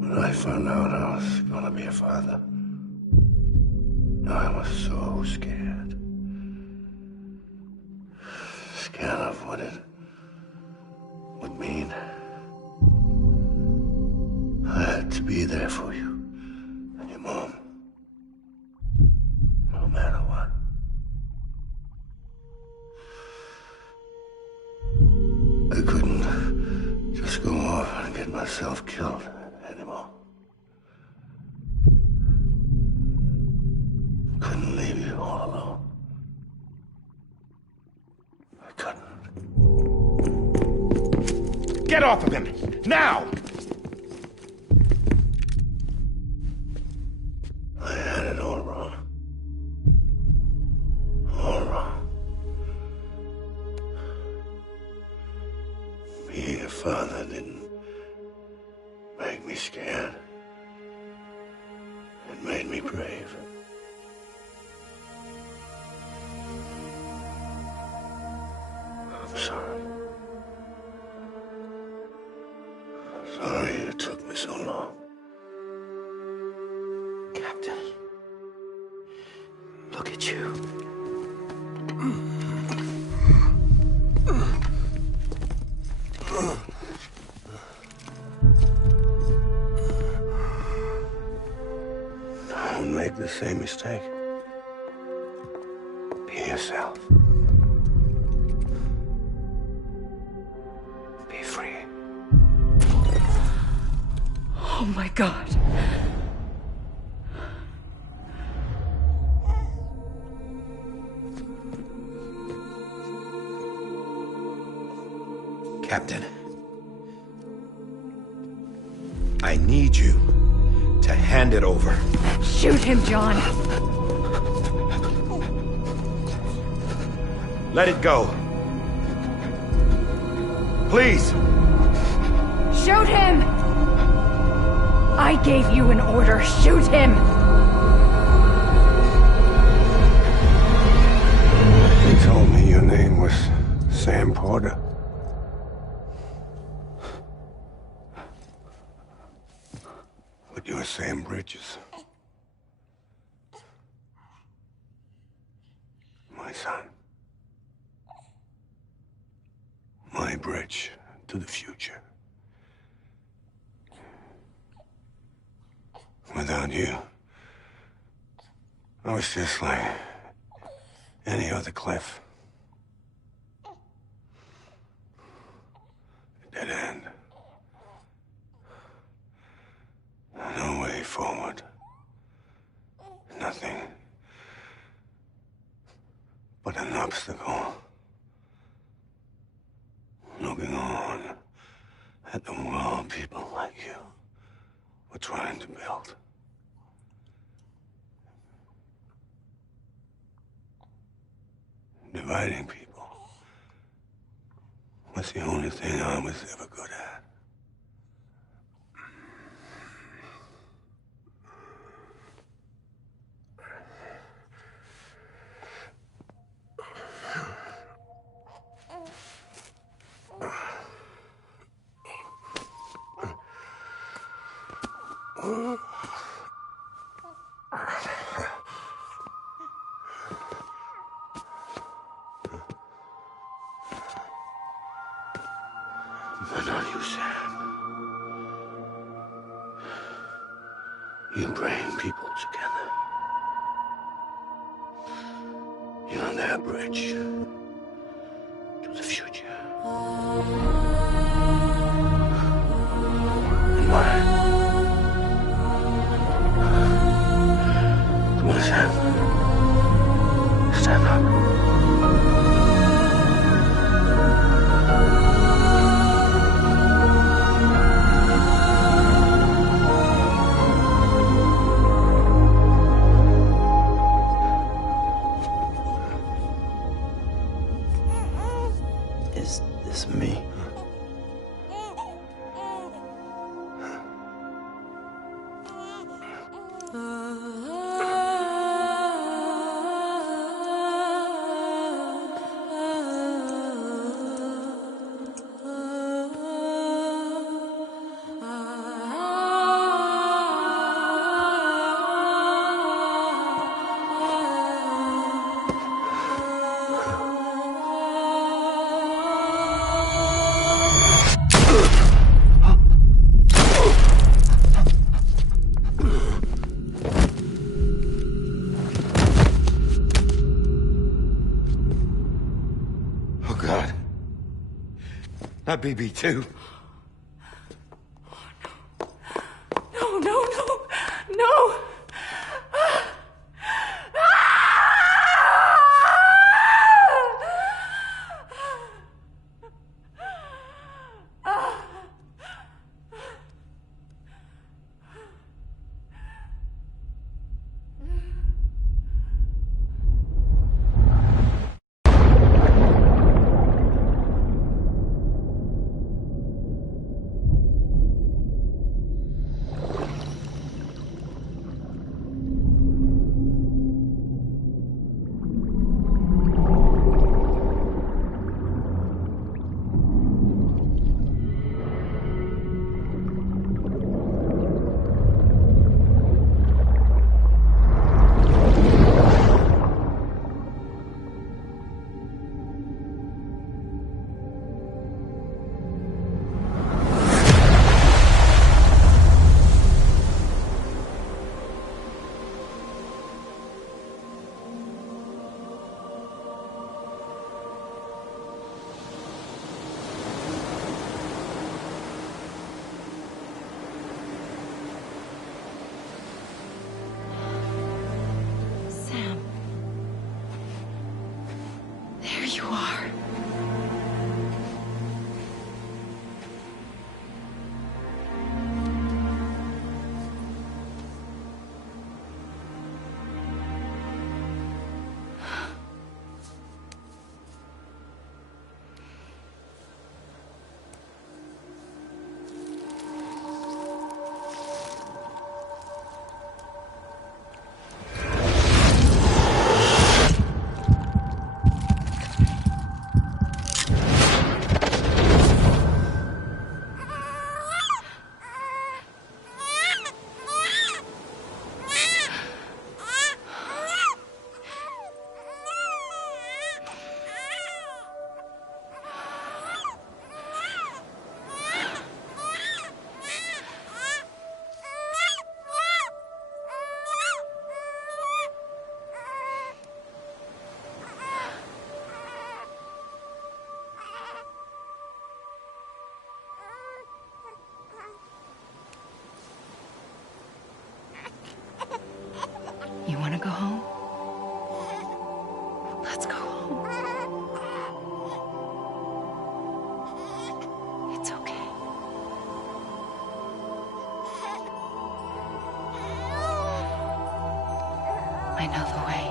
till I found out I was gonna be a father, I was so scared. Scared of what it would mean. I had to be there for you and your mom, no matter what. I couldn't just go off myself killed anymore. Couldn't leave you all alone. I couldn't. Get off of him! Now! I had it all wrong. All wrong. Being a father didn't make me scared. It made me brave. I'm sorry. Sorry it took me so long. Captain, look at you. Don't make the same mistake. Be yourself. Be free. Oh my God. Captain, I need you to hand it over. Shoot him, John. Let it go. Please. Shoot him! I gave you an order. Shoot him! You told me your name was Sam Porter. But you're Sam Bridges. My son. My bridge to the future. Without you, I was just like any other Cliff. A dead end. No way forward. Nothing but an obstacle. Looking on at the world people like you were trying to build. Dividing people was the only thing I was ever good at. But not you, Sam. You bring people together. You're their bridge to the future. And mine. Come on, Sam. Stand up. Is this me? Not BB2. you are. You want to go home? Let's go home. It's okay. I know the way.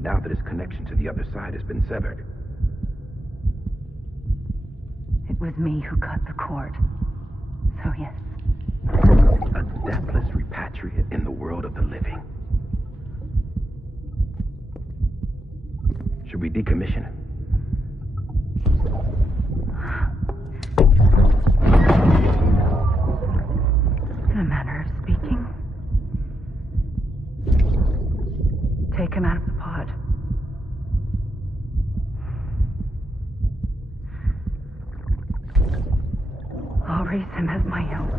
Now that his connection to the other side has been severed. It was me who cut the cord. So yes. A deathless repatriate in the world of the living. Should we decommission him? In a manner of speaking. Take him out of the pod. I'll raise him as my own.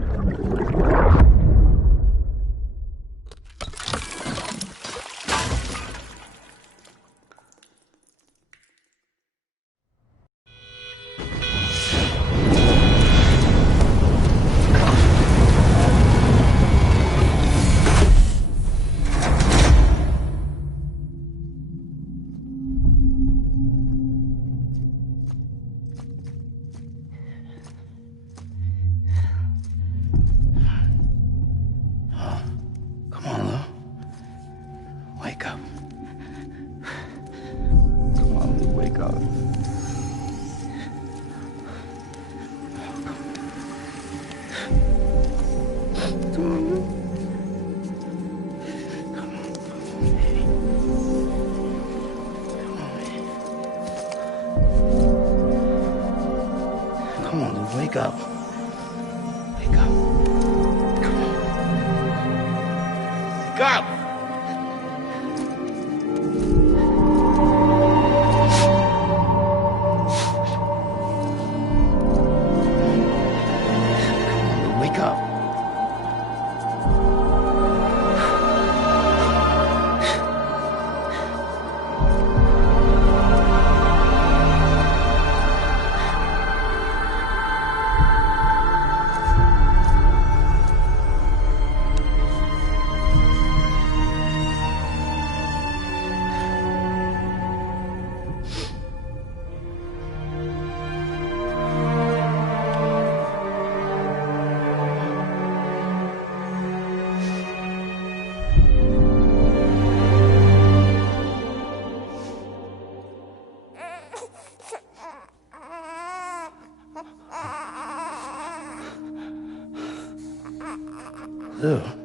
Wake up. Wake up. Come on. Wake up! Ew.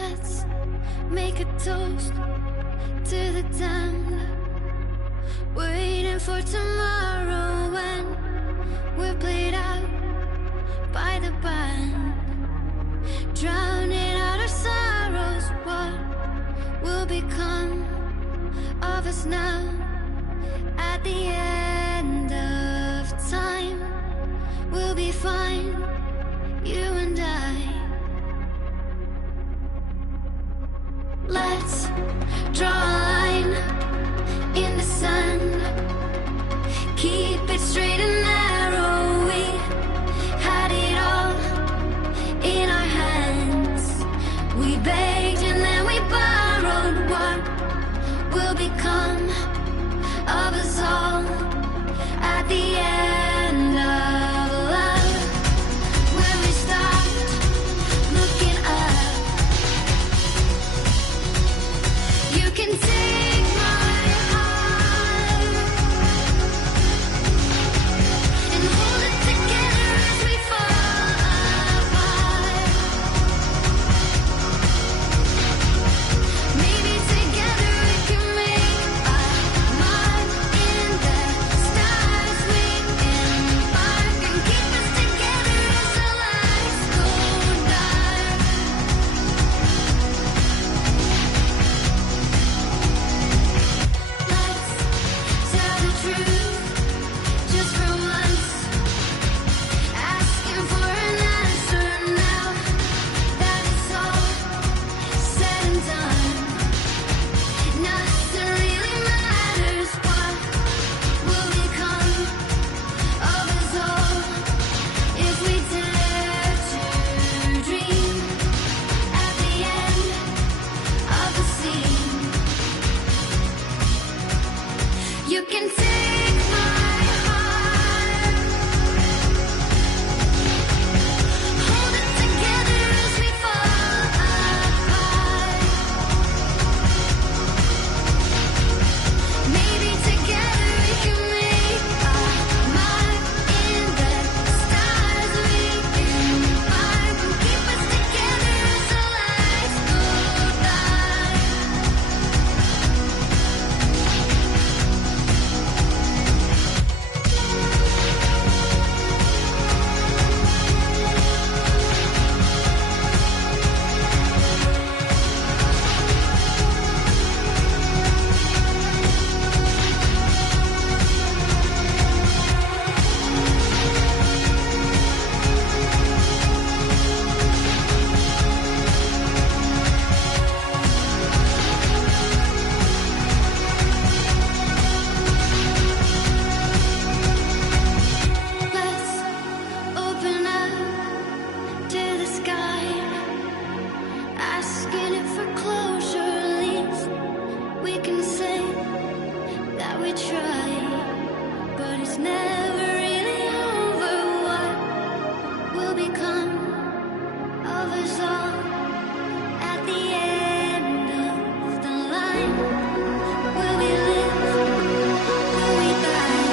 Let's make a toast to the damned, waiting for tomorrow when we're played out by the band, drowning out our sorrows. What will become of us now at the end of time? We'll be fine, you and I. Let's draw a line in the sand, keep it straight and narrow. We had it all in our hands. We begged and then we borrowed. What will become of us all at the end of love? When we stopped looking up, you can take my heart and hold it together as we fall apart. Maybe together we can make a mark in the stars. We embark and keep us together as the lights go dark. Let's tell the truth just for once, asking for an answer now that it's all said and done. Nothing really matters. What will become of us all if we dare to dream at the end of the scene? You can take my heart, hold it together as we fall apart. Maybe together we can make a mark in the stars. We embark and keep us together as the lights go dark. Let's open up to the sky, asking it for closure. At least we can say that we tried, but it's never really over. What will become of us all at the end of the line? Will we live? Will we die?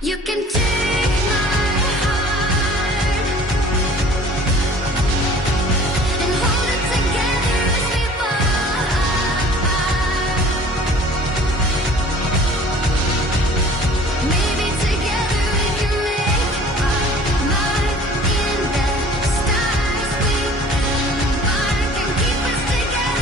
You can take my heart and hold it together as we fall apart. Maybe together we can make a mark in the stars. We embark and keep us together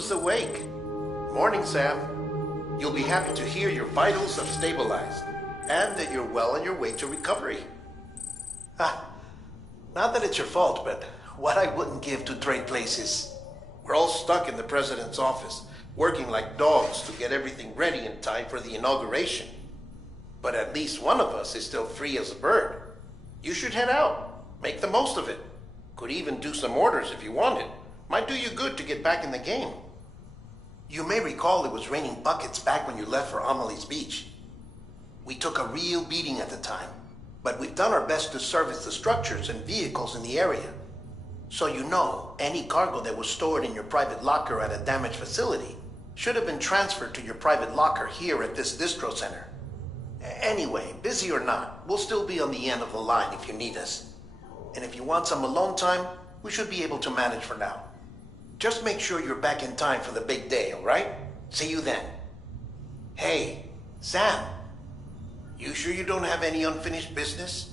who's awake? Morning, Sam. You'll be happy to hear your vitals have stabilized, and that you're well on your way to recovery. Not that it's your fault, but what I wouldn't give to trade places. We're all stuck in the president's office, working like dogs to get everything ready in time for the inauguration. But at least one of us is still free as a bird. You should head out. Make the most of it. Could even do some orders if you wanted. Might do you good to get back in the game. You may recall it was raining buckets back when you left for Amelie's Beach. We took a real beating at the time, but we've done our best to service the structures and vehicles in the area. So you know, any cargo that was stored in your private locker at a damaged facility should have been transferred to your private locker here at this distro center. Anyway, busy or not, we'll still be on the end of the line if you need us. And if you want some alone time, we should be able to manage for now. Just make sure you're back in time for the big day, all right? See you then. Hey, Sam. You sure you don't have any unfinished business?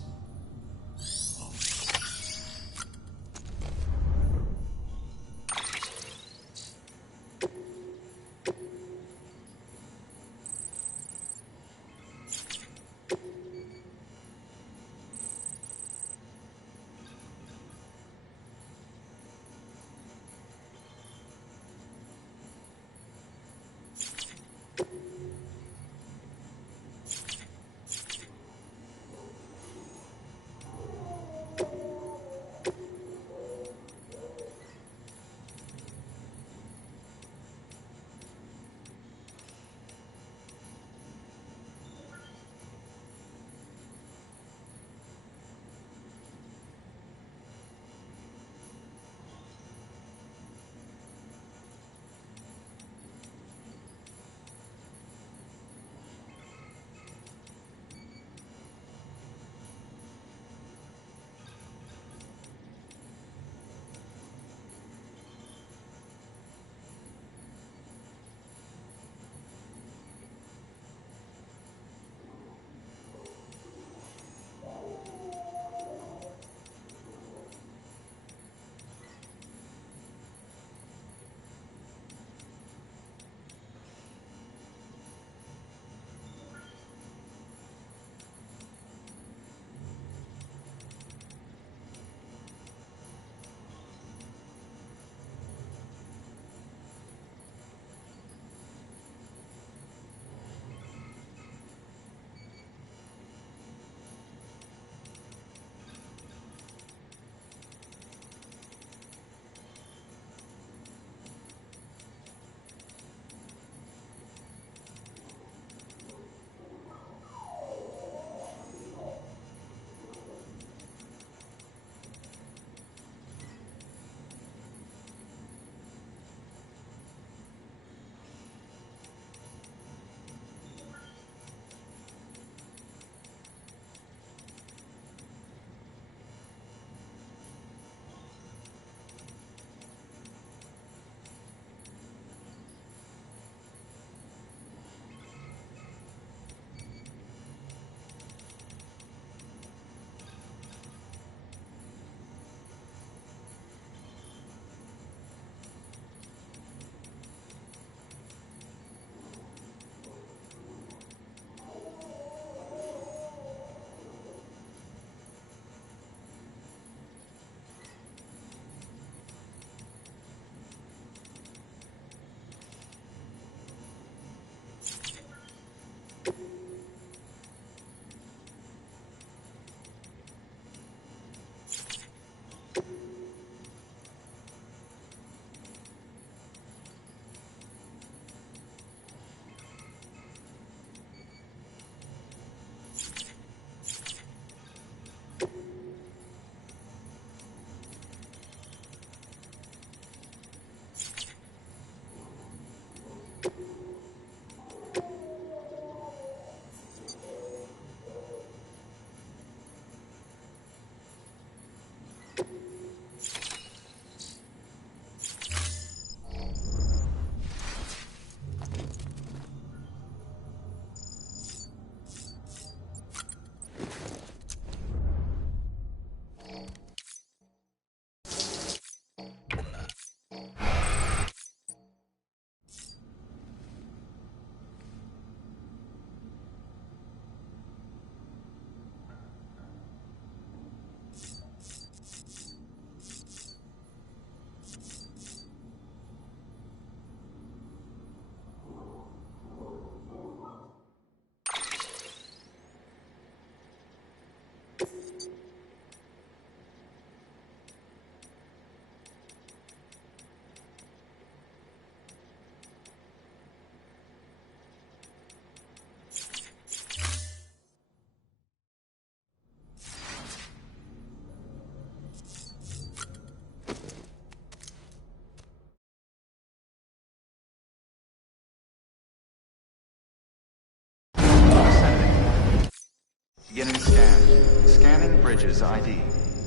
Scanning Bridges ID.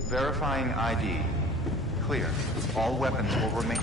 Verifying ID. Clear. All weapons will remain.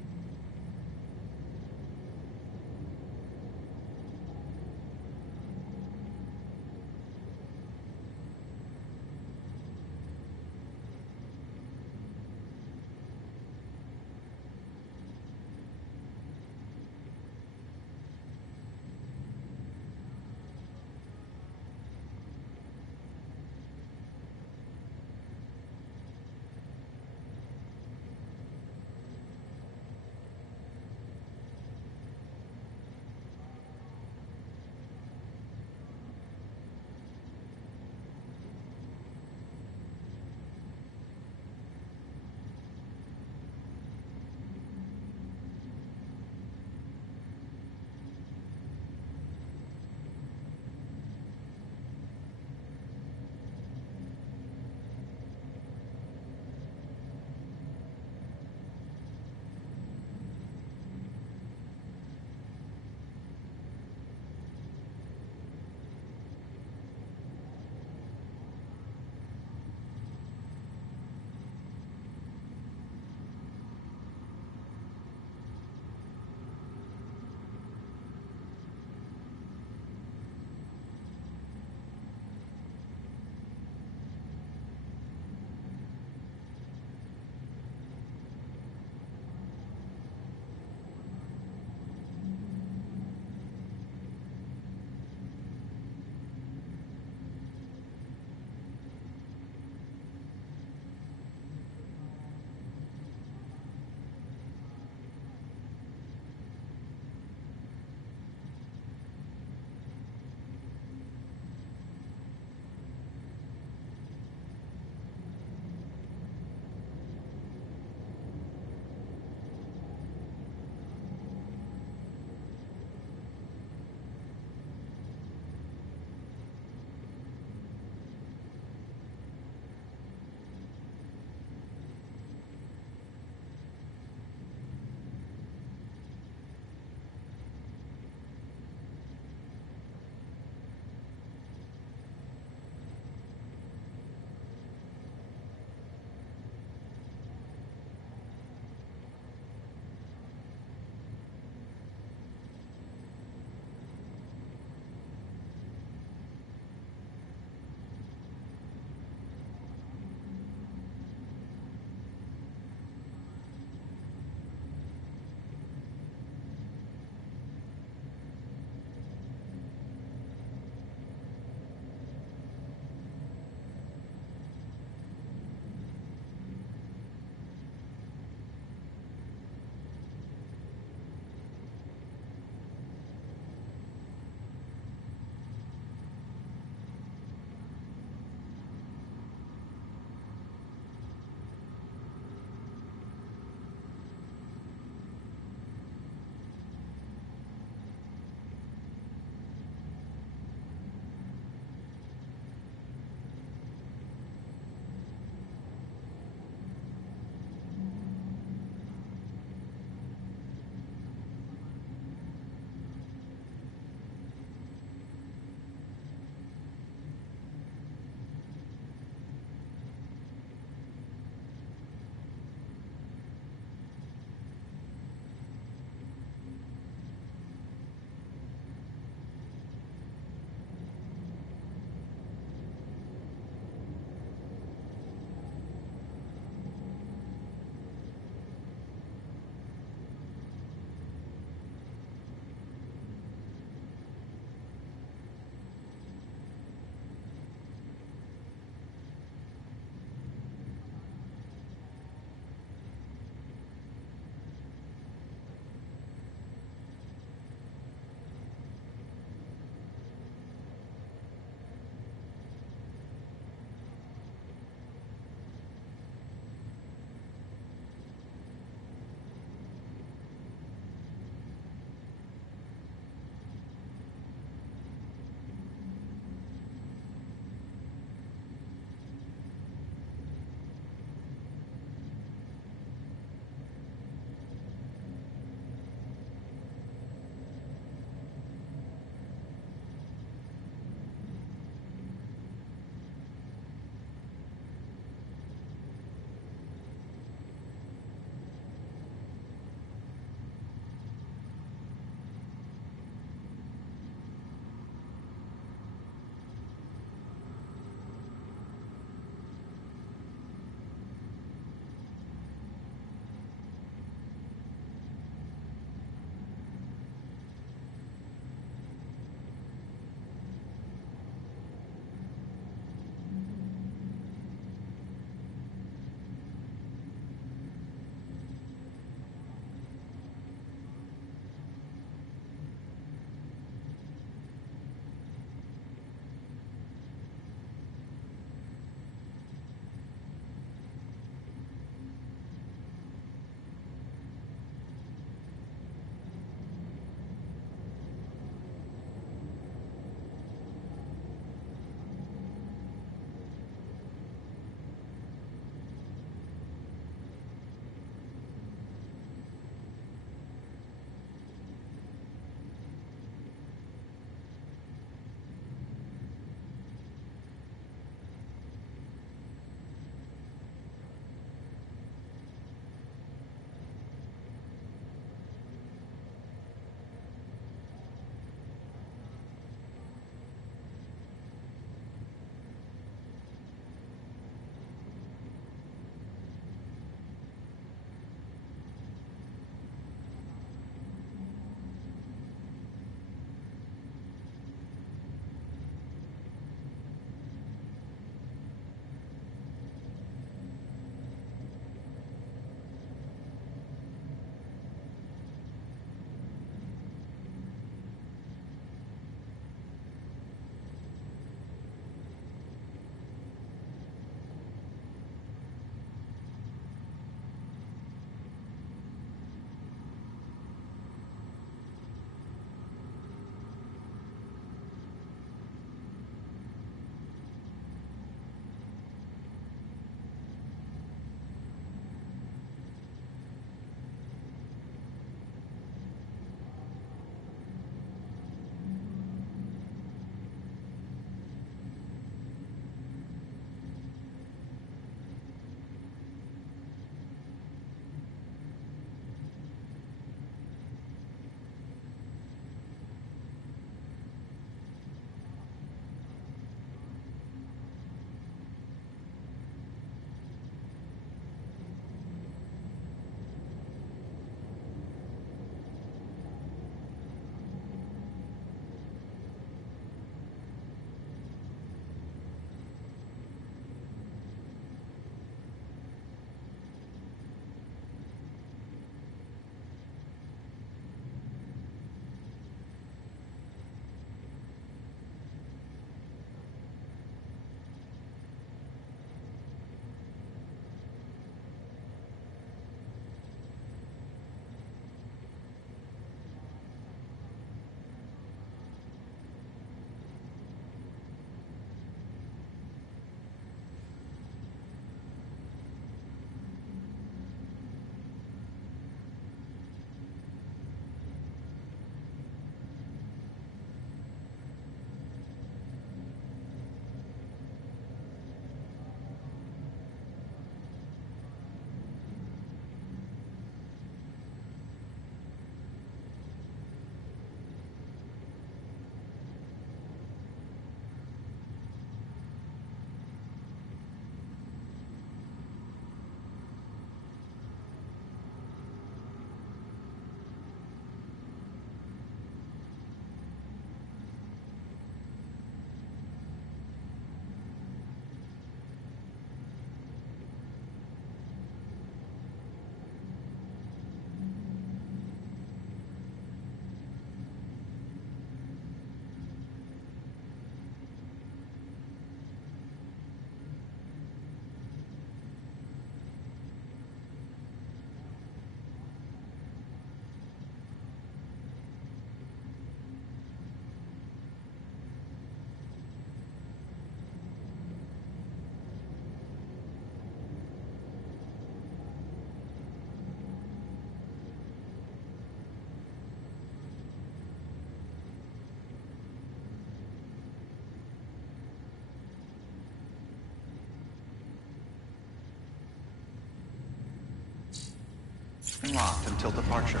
locked until departure.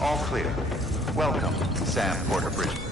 All clear. Welcome, Sam Porter Bridge.